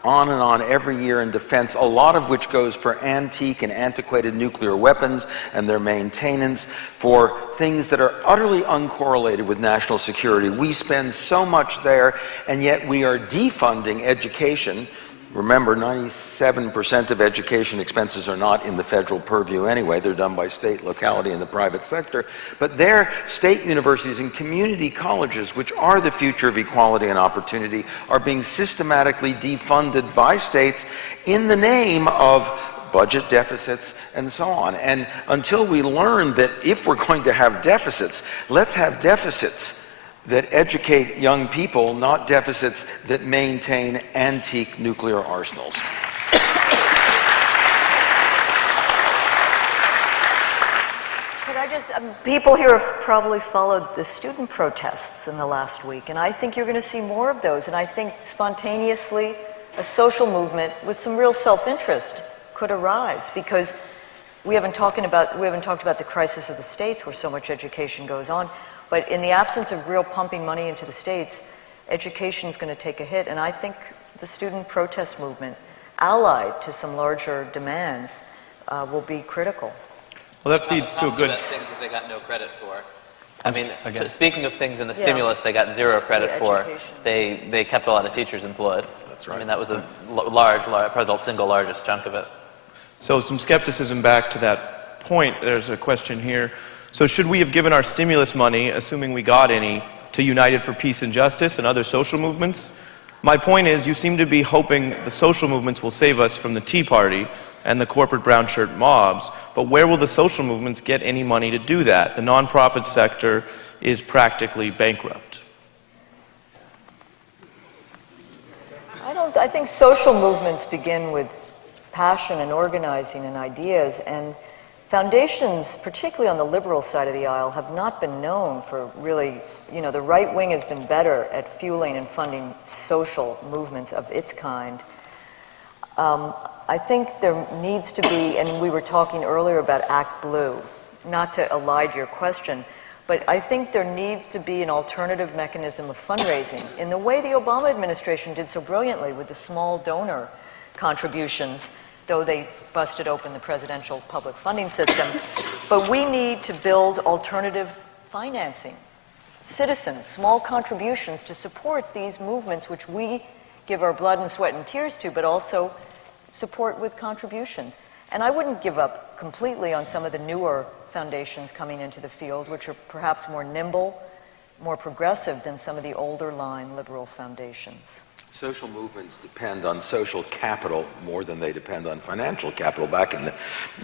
on and on every year in defense, a lot of which goes for antique and antiquated nuclear weapons and their maintenance, for things that are utterly uncorrelated with national security. We spend so much there, and yet we are defunding education. Remember, 97% of education expenses are not in the federal purview anyway. They're done by state, locality, and the private sector. But their state universities and community colleges, which are the future of equality and opportunity, are being systematically defunded by states in the name of budget deficits and so on. And until we learn that if we're going to have deficits, let's have deficits that educate young people, not deficits that maintain antique nuclear arsenals. But people here have probably followed the student protests in the last week, and I think you're going to see more of those. And I think spontaneously a social movement with some real self-interest could arise, because we haven't talked about the crisis of the states where so much education goes on. But in the absence of real pumping money into the states, education is going to take a hit. And I think the student protest movement, allied to some larger demands, will be critical. Well, that feeds to a good... Things that they got no credit for. I mean, speaking of things in the stimulus they got zero credit for, they kept a lot of teachers employed. That's right. I mean, that was a large, probably the single largest chunk of it. So some skepticism back to that point. There's a question here. So should we have given our stimulus money, assuming we got any, to United for Peace and Justice and other social movements? My point is, you seem to be hoping the social movements will save us from the Tea Party and the corporate brown shirt mobs, but where will the social movements get any money to do that? The nonprofit sector is practically bankrupt. I think social movements begin with passion and organizing and ideas, and foundations, particularly on the liberal side of the aisle, have not been known for really, you know, the right wing has been better at fueling and funding social movements of its kind. I think there needs to be, and we were talking earlier about Act Blue, not to elide your question, but I think there needs to be an alternative mechanism of fundraising in the way the Obama administration did so brilliantly with the small donor contributions, though they busted open the presidential public funding system. But we need to build alternative financing, citizens, small contributions to support these movements which we give our blood and sweat and tears to, but also support with contributions. And I wouldn't give up completely on some of the newer foundations coming into the field, which are perhaps more nimble, more progressive than some of the older line liberal foundations. Social movements depend on social capital more than they depend on financial capital. Back in the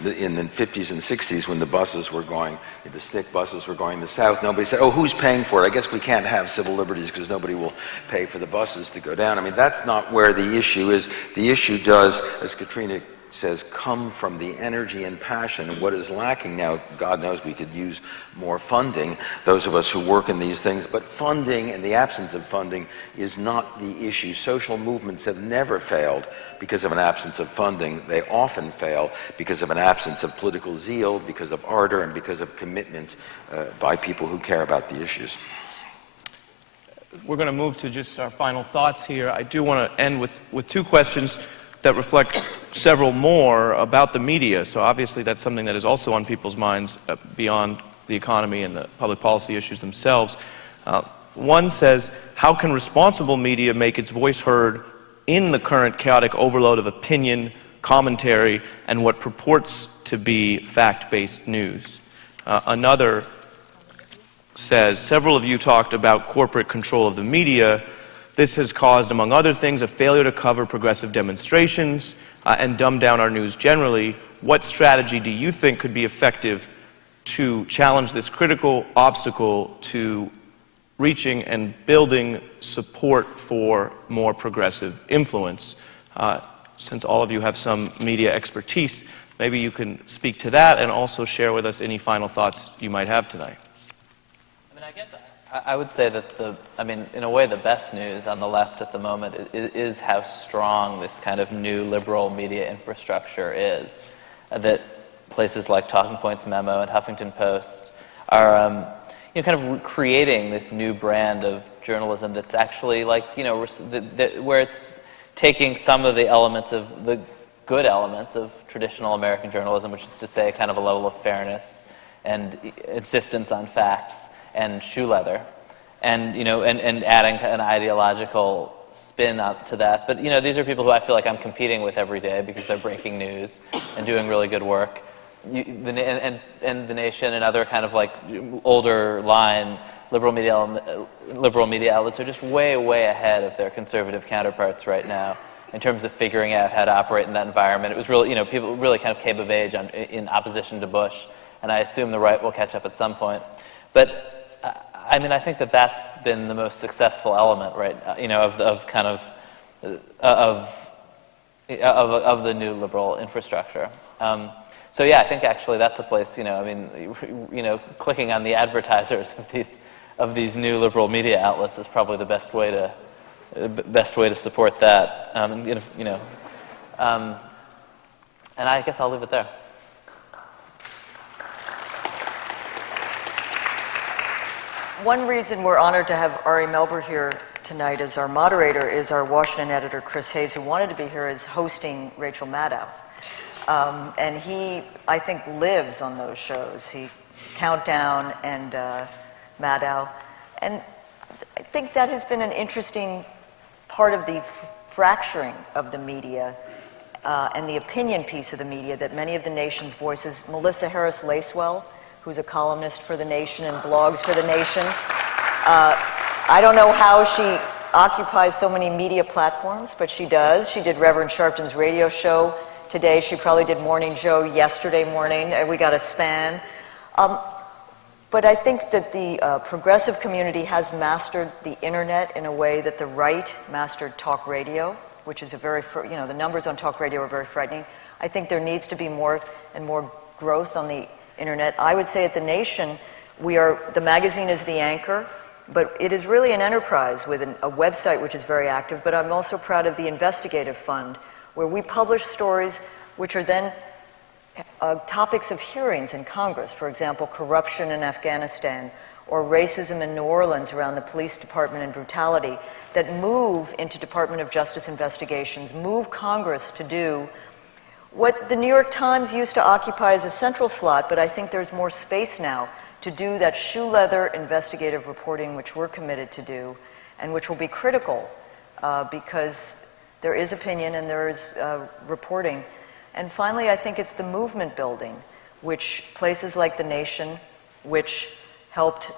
50s and 60s, when the buses were going, the SNCC buses were going to the south, nobody said, oh, who's paying for it? I guess we can't have civil liberties because nobody will pay for the buses to go down. I mean, that's not where the issue is. The issue does, as Katrina says, come from the energy and passion. And what is lacking now, God knows we could use more funding, those of us who work in these things, but funding and the absence of funding is not the issue. Social movements have never failed because of an absence of funding. They often fail because of an absence of political zeal, because of ardor, and because of commitment by people who care about the issues. we're going to move to just our final thoughts here. I do want to end with two questions that reflect several more about the media. So obviously that's something that is also on people's minds beyond the economy and the public policy issues themselves. One says, how can responsible media make its voice heard in the current chaotic overload of opinion, commentary, and what purports to be fact-based news? Another says, several of you talked about corporate control of the media. This has caused, among other things, a failure to cover progressive demonstrations and dumb down our news generally. What strategy do you think could be effective to challenge this critical obstacle to reaching and building support for more progressive influence? Since all of you have some media expertise, maybe you can speak to that and also share with us any final thoughts you might have tonight. I guess I would say that in a way, the best news on the left at the moment is how strong this kind of new liberal media infrastructure is. That places like Talking Points Memo and Huffington Post are, kind of creating this new brand of journalism that's actually like, where it's taking some of the elements of the good elements of traditional American journalism, which is to say, kind of a level of fairness and insistence on facts and shoe leather, and and adding an ideological spin up to that. But these are people who I feel like I'm competing with every day because they're breaking news and doing really good work. And the Nation and other kind of like older line liberal media outlets are just way, way ahead of their conservative counterparts right now in terms of figuring out how to operate in that environment. It was really, people really kind of came of age in opposition to Bush, and I assume the right will catch up at some point. But I think that that's been the most successful element, right? Of the new liberal infrastructure. So yeah, I think actually that's a place. Clicking on the advertisers of these new liberal media outlets is probably the best way to support that. And I guess I'll leave it there. One reason we're honored to have Ari Melber here tonight as our moderator is our Washington editor, Chris Hayes, who wanted to be here, is hosting Rachel Maddow. And he, I think, lives on those shows. Countdown and Maddow. And I think that has been an interesting part of the fracturing of the media and the opinion piece of the media that many of the nation's voices, Melissa Harris Lacewell, who's a columnist for The Nation and blogs for The Nation. I don't know how she occupies so many media platforms, but she does. She did Reverend Sharpton's radio show today. She probably did Morning Joe yesterday morning. We got a span. But I think that the progressive community has mastered the internet in a way that the right mastered talk radio, which is a very, the numbers on talk radio are very frightening. I think there needs to be more and more growth on the internet. I would say at The Nation, the magazine is the anchor, but it is really an enterprise with a website which is very active, but I'm also proud of the investigative fund, where we publish stories which are then topics of hearings in Congress. For example, corruption in Afghanistan, or racism in New Orleans around the police department and brutality, that move into Department of Justice investigations, move Congress to do what the New York Times used to occupy as a central slot, but I think there's more space now to do that shoe leather investigative reporting which we're committed to do, and which will be critical because there is opinion and there is reporting. And finally, I think it's the movement building, which places like The Nation, which helped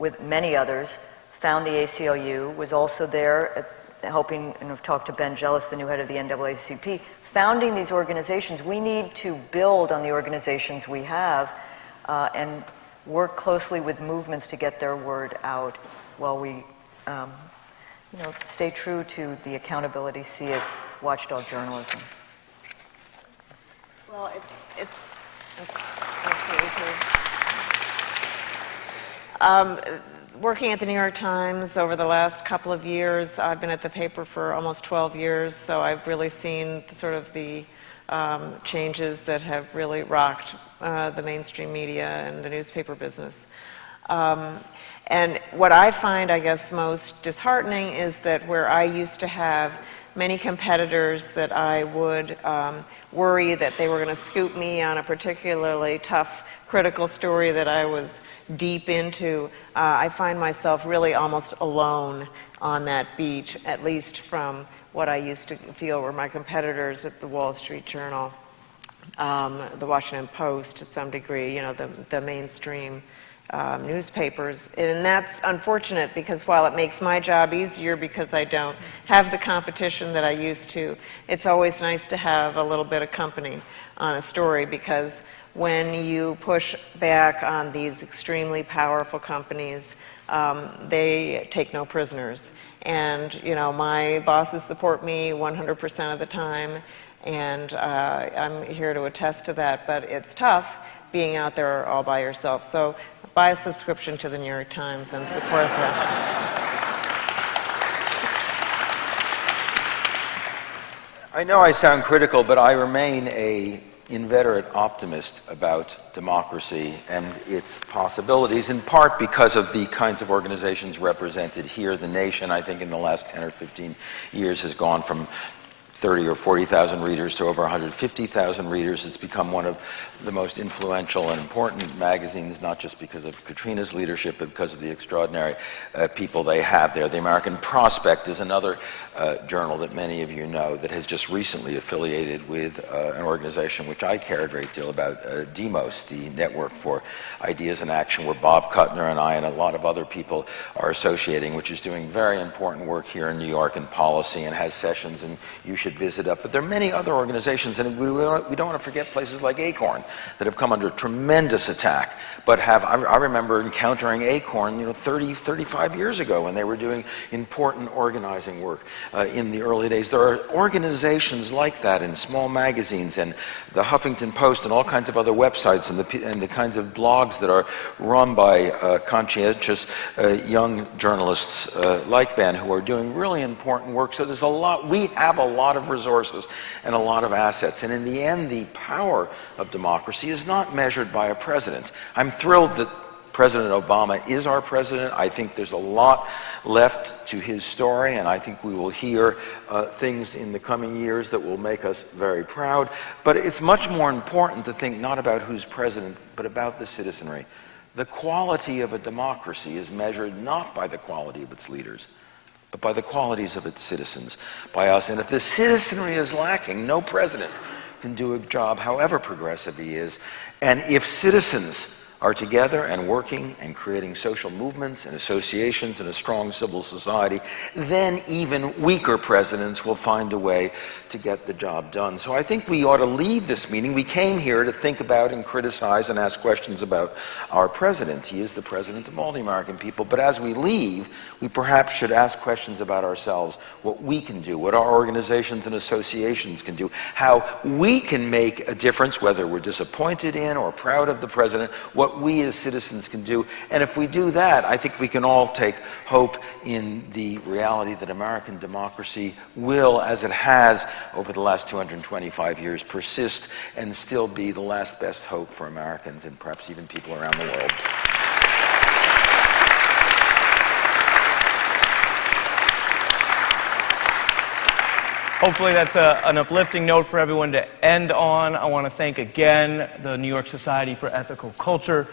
with many others, found the ACLU, was also there helping, and I've talked to Ben Jealous, the new head of the NAACP, founding these organizations. We need to build on the organizations we have and work closely with movements to get their word out while we stay true to the accountability, see it, watchdog journalism. Well, it's absolutely true. Working at the New York Times over the last couple of years, I've been at the paper for almost 12 years, so I've really seen sort of the changes that have really rocked the mainstream media and the newspaper business. And what I find, I guess, most disheartening is that where I used to have many competitors that I would worry that they were going to scoop me on a particularly tough critical story that I was deep into, I find myself really almost alone on that beat, at least from what I used to feel were my competitors at the Wall Street Journal, the Washington Post to some degree, you know, the mainstream newspapers. And that's unfortunate because while it makes my job easier because I don't have the competition that I used to, it's always nice to have a little bit of company on a story, because when you push back on these extremely powerful companies, they take no prisoners. And, you know, my bosses support me 100% of the time, and I'm here to attest to that, but it's tough being out there all by yourself. So buy a subscription to the New York Times and support them. I know I sound critical, but I remain an inveterate optimist about democracy and its possibilities, in part because of the kinds of organizations represented here. The nation, I think, in the last 10 or 15 years has gone from 30 or 40,000 readers to over 150,000 readers. It's become one of the most influential and important magazines, not just because of Katrina's leadership, but because of the extraordinary people they have there. The American Prospect is another journal that many of you know that has just recently affiliated with an organization which I care a great deal about, Demos, the Network for Ideas and Action, where Bob Kuttner and I and a lot of other people are associating, which is doing very important work here in New York in policy and has sessions, and you should visit up. But there are many other organizations, and we don't want to forget places like Acorn that have come under tremendous attack, but I remember encountering Acorn, 30, 35 years ago when they were doing important organizing work in the early days. There are organizations like that in small magazines and the Huffington Post and all kinds of other websites and the kinds of blogs that are run by conscientious young journalists like Ben, who are doing really important work. So there's a lot, we have a lot of resources and a lot of assets. And in the end, the power of democracy is not measured by a president. I'm thrilled that President Obama is our president. I think there's a lot left to his story, and I think we will hear things in the coming years that will make us very proud. But it's much more important to think not about who's president, but about the citizenry. The quality of a democracy is measured not by the quality of its leaders, but by the qualities of its citizens, by us. And if the citizenry is lacking, no president can do a job, however progressive he is. And if citizens are together and working and creating social movements and associations and a strong civil society, then even weaker presidents will find a way to get the job done. So I think we ought to leave this meeting. We came here to think about and criticize and ask questions about our president. He is the president of all the American people. But as we leave, we perhaps should ask questions about ourselves, what we can do, what our organizations and associations can do, how we can make a difference, whether we're disappointed in or proud of the president, what we as citizens can do. And if we do that, I think we can all take hope in the reality that American democracy will, as it has over the last 225 years, persist and still be the last best hope for Americans and perhaps even people around the world. Hopefully that's an uplifting note for everyone to end on. I want to thank again the New York Society for Ethical Culture,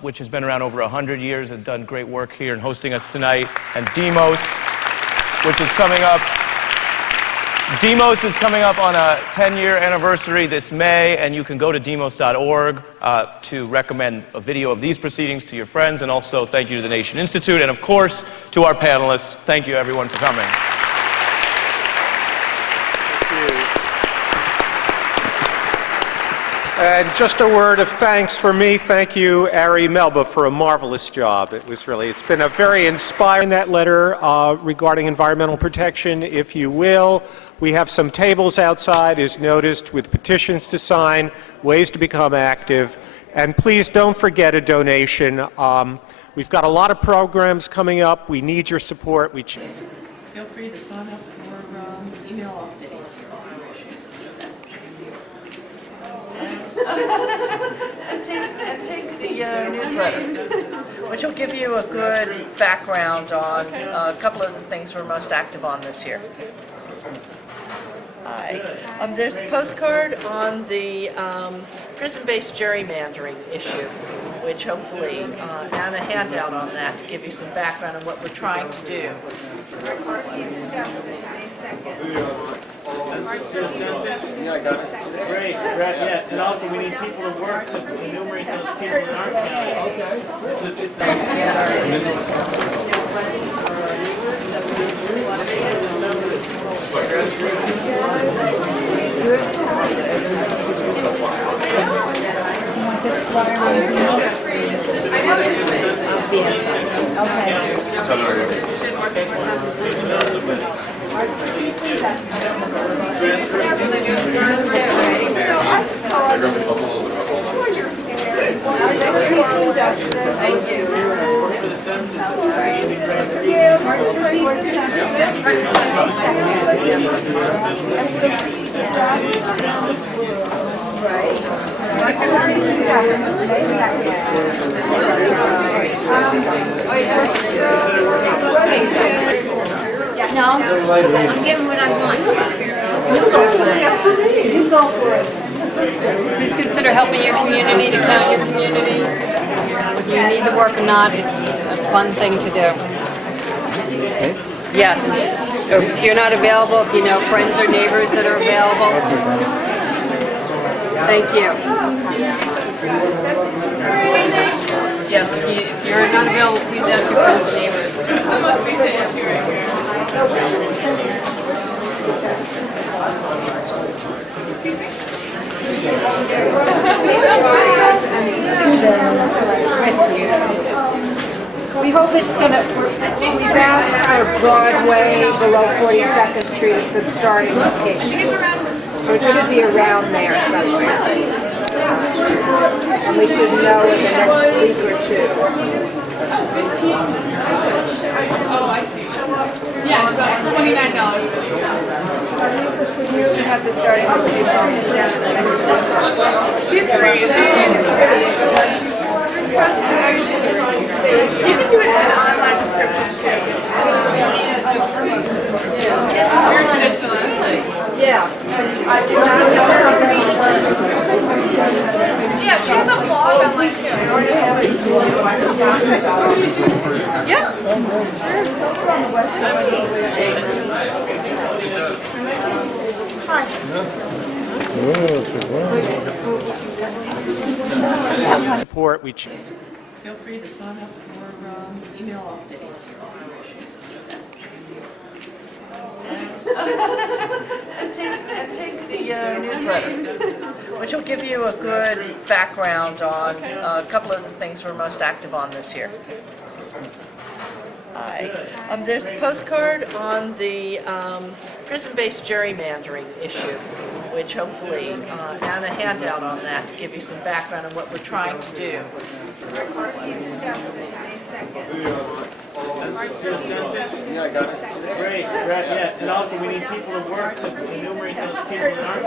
which has been around over 100 years and done great work here in hosting us tonight, and Demos, which is coming up. Demos is coming up on a 10-year anniversary this May, and you can go to demos.org to recommend a video of these proceedings to your friends, and also thank you to the Nation Institute, and of course to our panelists. Thank you everyone for coming. And just a word of thanks for me. Thank you, Ari Melba, for a marvelous job. It's been a very inspiring, that letter regarding environmental protection, if you will. We have some tables outside, as noticed, with petitions to sign, ways to become active. And please don't forget a donation. We've got a lot of programs coming up. We need your support. Feel free to sign up for email updates. And take the newsletter. which will give you a good background on a couple of the things we're most active on this year. Hi. There's a postcard on the prison-based gerrymandering issue, which hopefully, and a handout on that to give you some background on what we're trying to do. Great, yeah, and also we need people to work to enumerate those people in our No, I'm getting what I want. You go for it. You go for it. Please consider helping your community to count your community. Whether you need the work or not, it's a fun thing to do. Yes. If you're not available, if you know friends or neighbors that are available. Thank you. Yes, if you're not available, please ask your friends and neighbors. That must be the issue right here. We hope it's going to, we've asked for Broadway below 42nd Street as the starting location. So it should be around there somewhere. And we should know in the next week or two. Oh, I see. Yeah, it's about $29 for the year. You should have the starting location. She's crazy. You can do it as an online subscription too. Very traditional. Yeah. Yeah, she has a blog on LinkedIn. Yes. Report, we Feel free to sign up for email updates. And take the newsletter, which will give you a good background on a couple of the things we're most active on this year. Hi. There's a postcard on the prison-based gerrymandering issue, which hopefully, and a handout on that to give you some background on what we're trying to do. Great, yeah, and also we need people to work to enumerate those people in our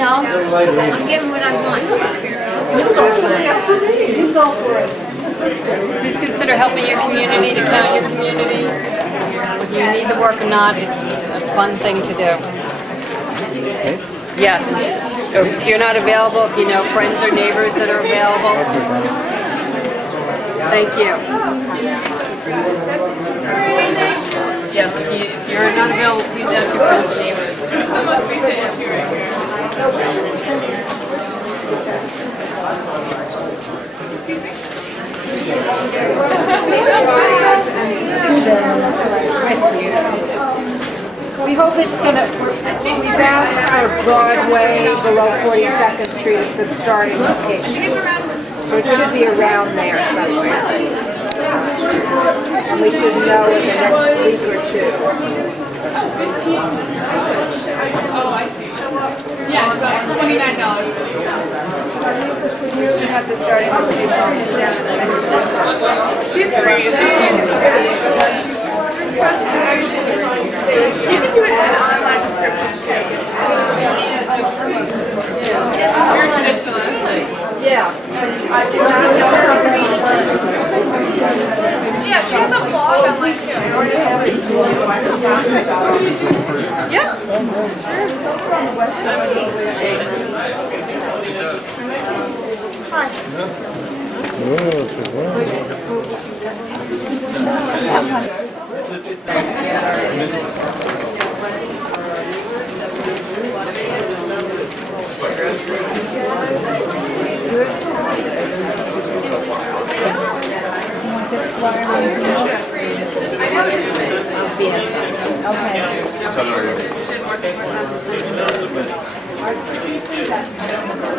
No, I'm getting what I want. You go for it. You go for it. Please consider helping your community to count your community. Whether you need the work or not, it's a fun thing to do. Yes. If you're not available, if you know friends or neighbors that are available. Thank you. Yes, if you're not available, please ask your friends and neighbors. That must be the issue right here. know if it's gonna, we've asked for Broadway below 42nd Street as the starting location. So it should be around there somewhere. And we should know in the next week or two. Oh, I see. Yeah, it's about $29. You have the starting location down at the next. She's crazy. You can do it as an online subscription too. Very traditionalist. Yeah. Yeah, she has a blog online too. Yes. Okay.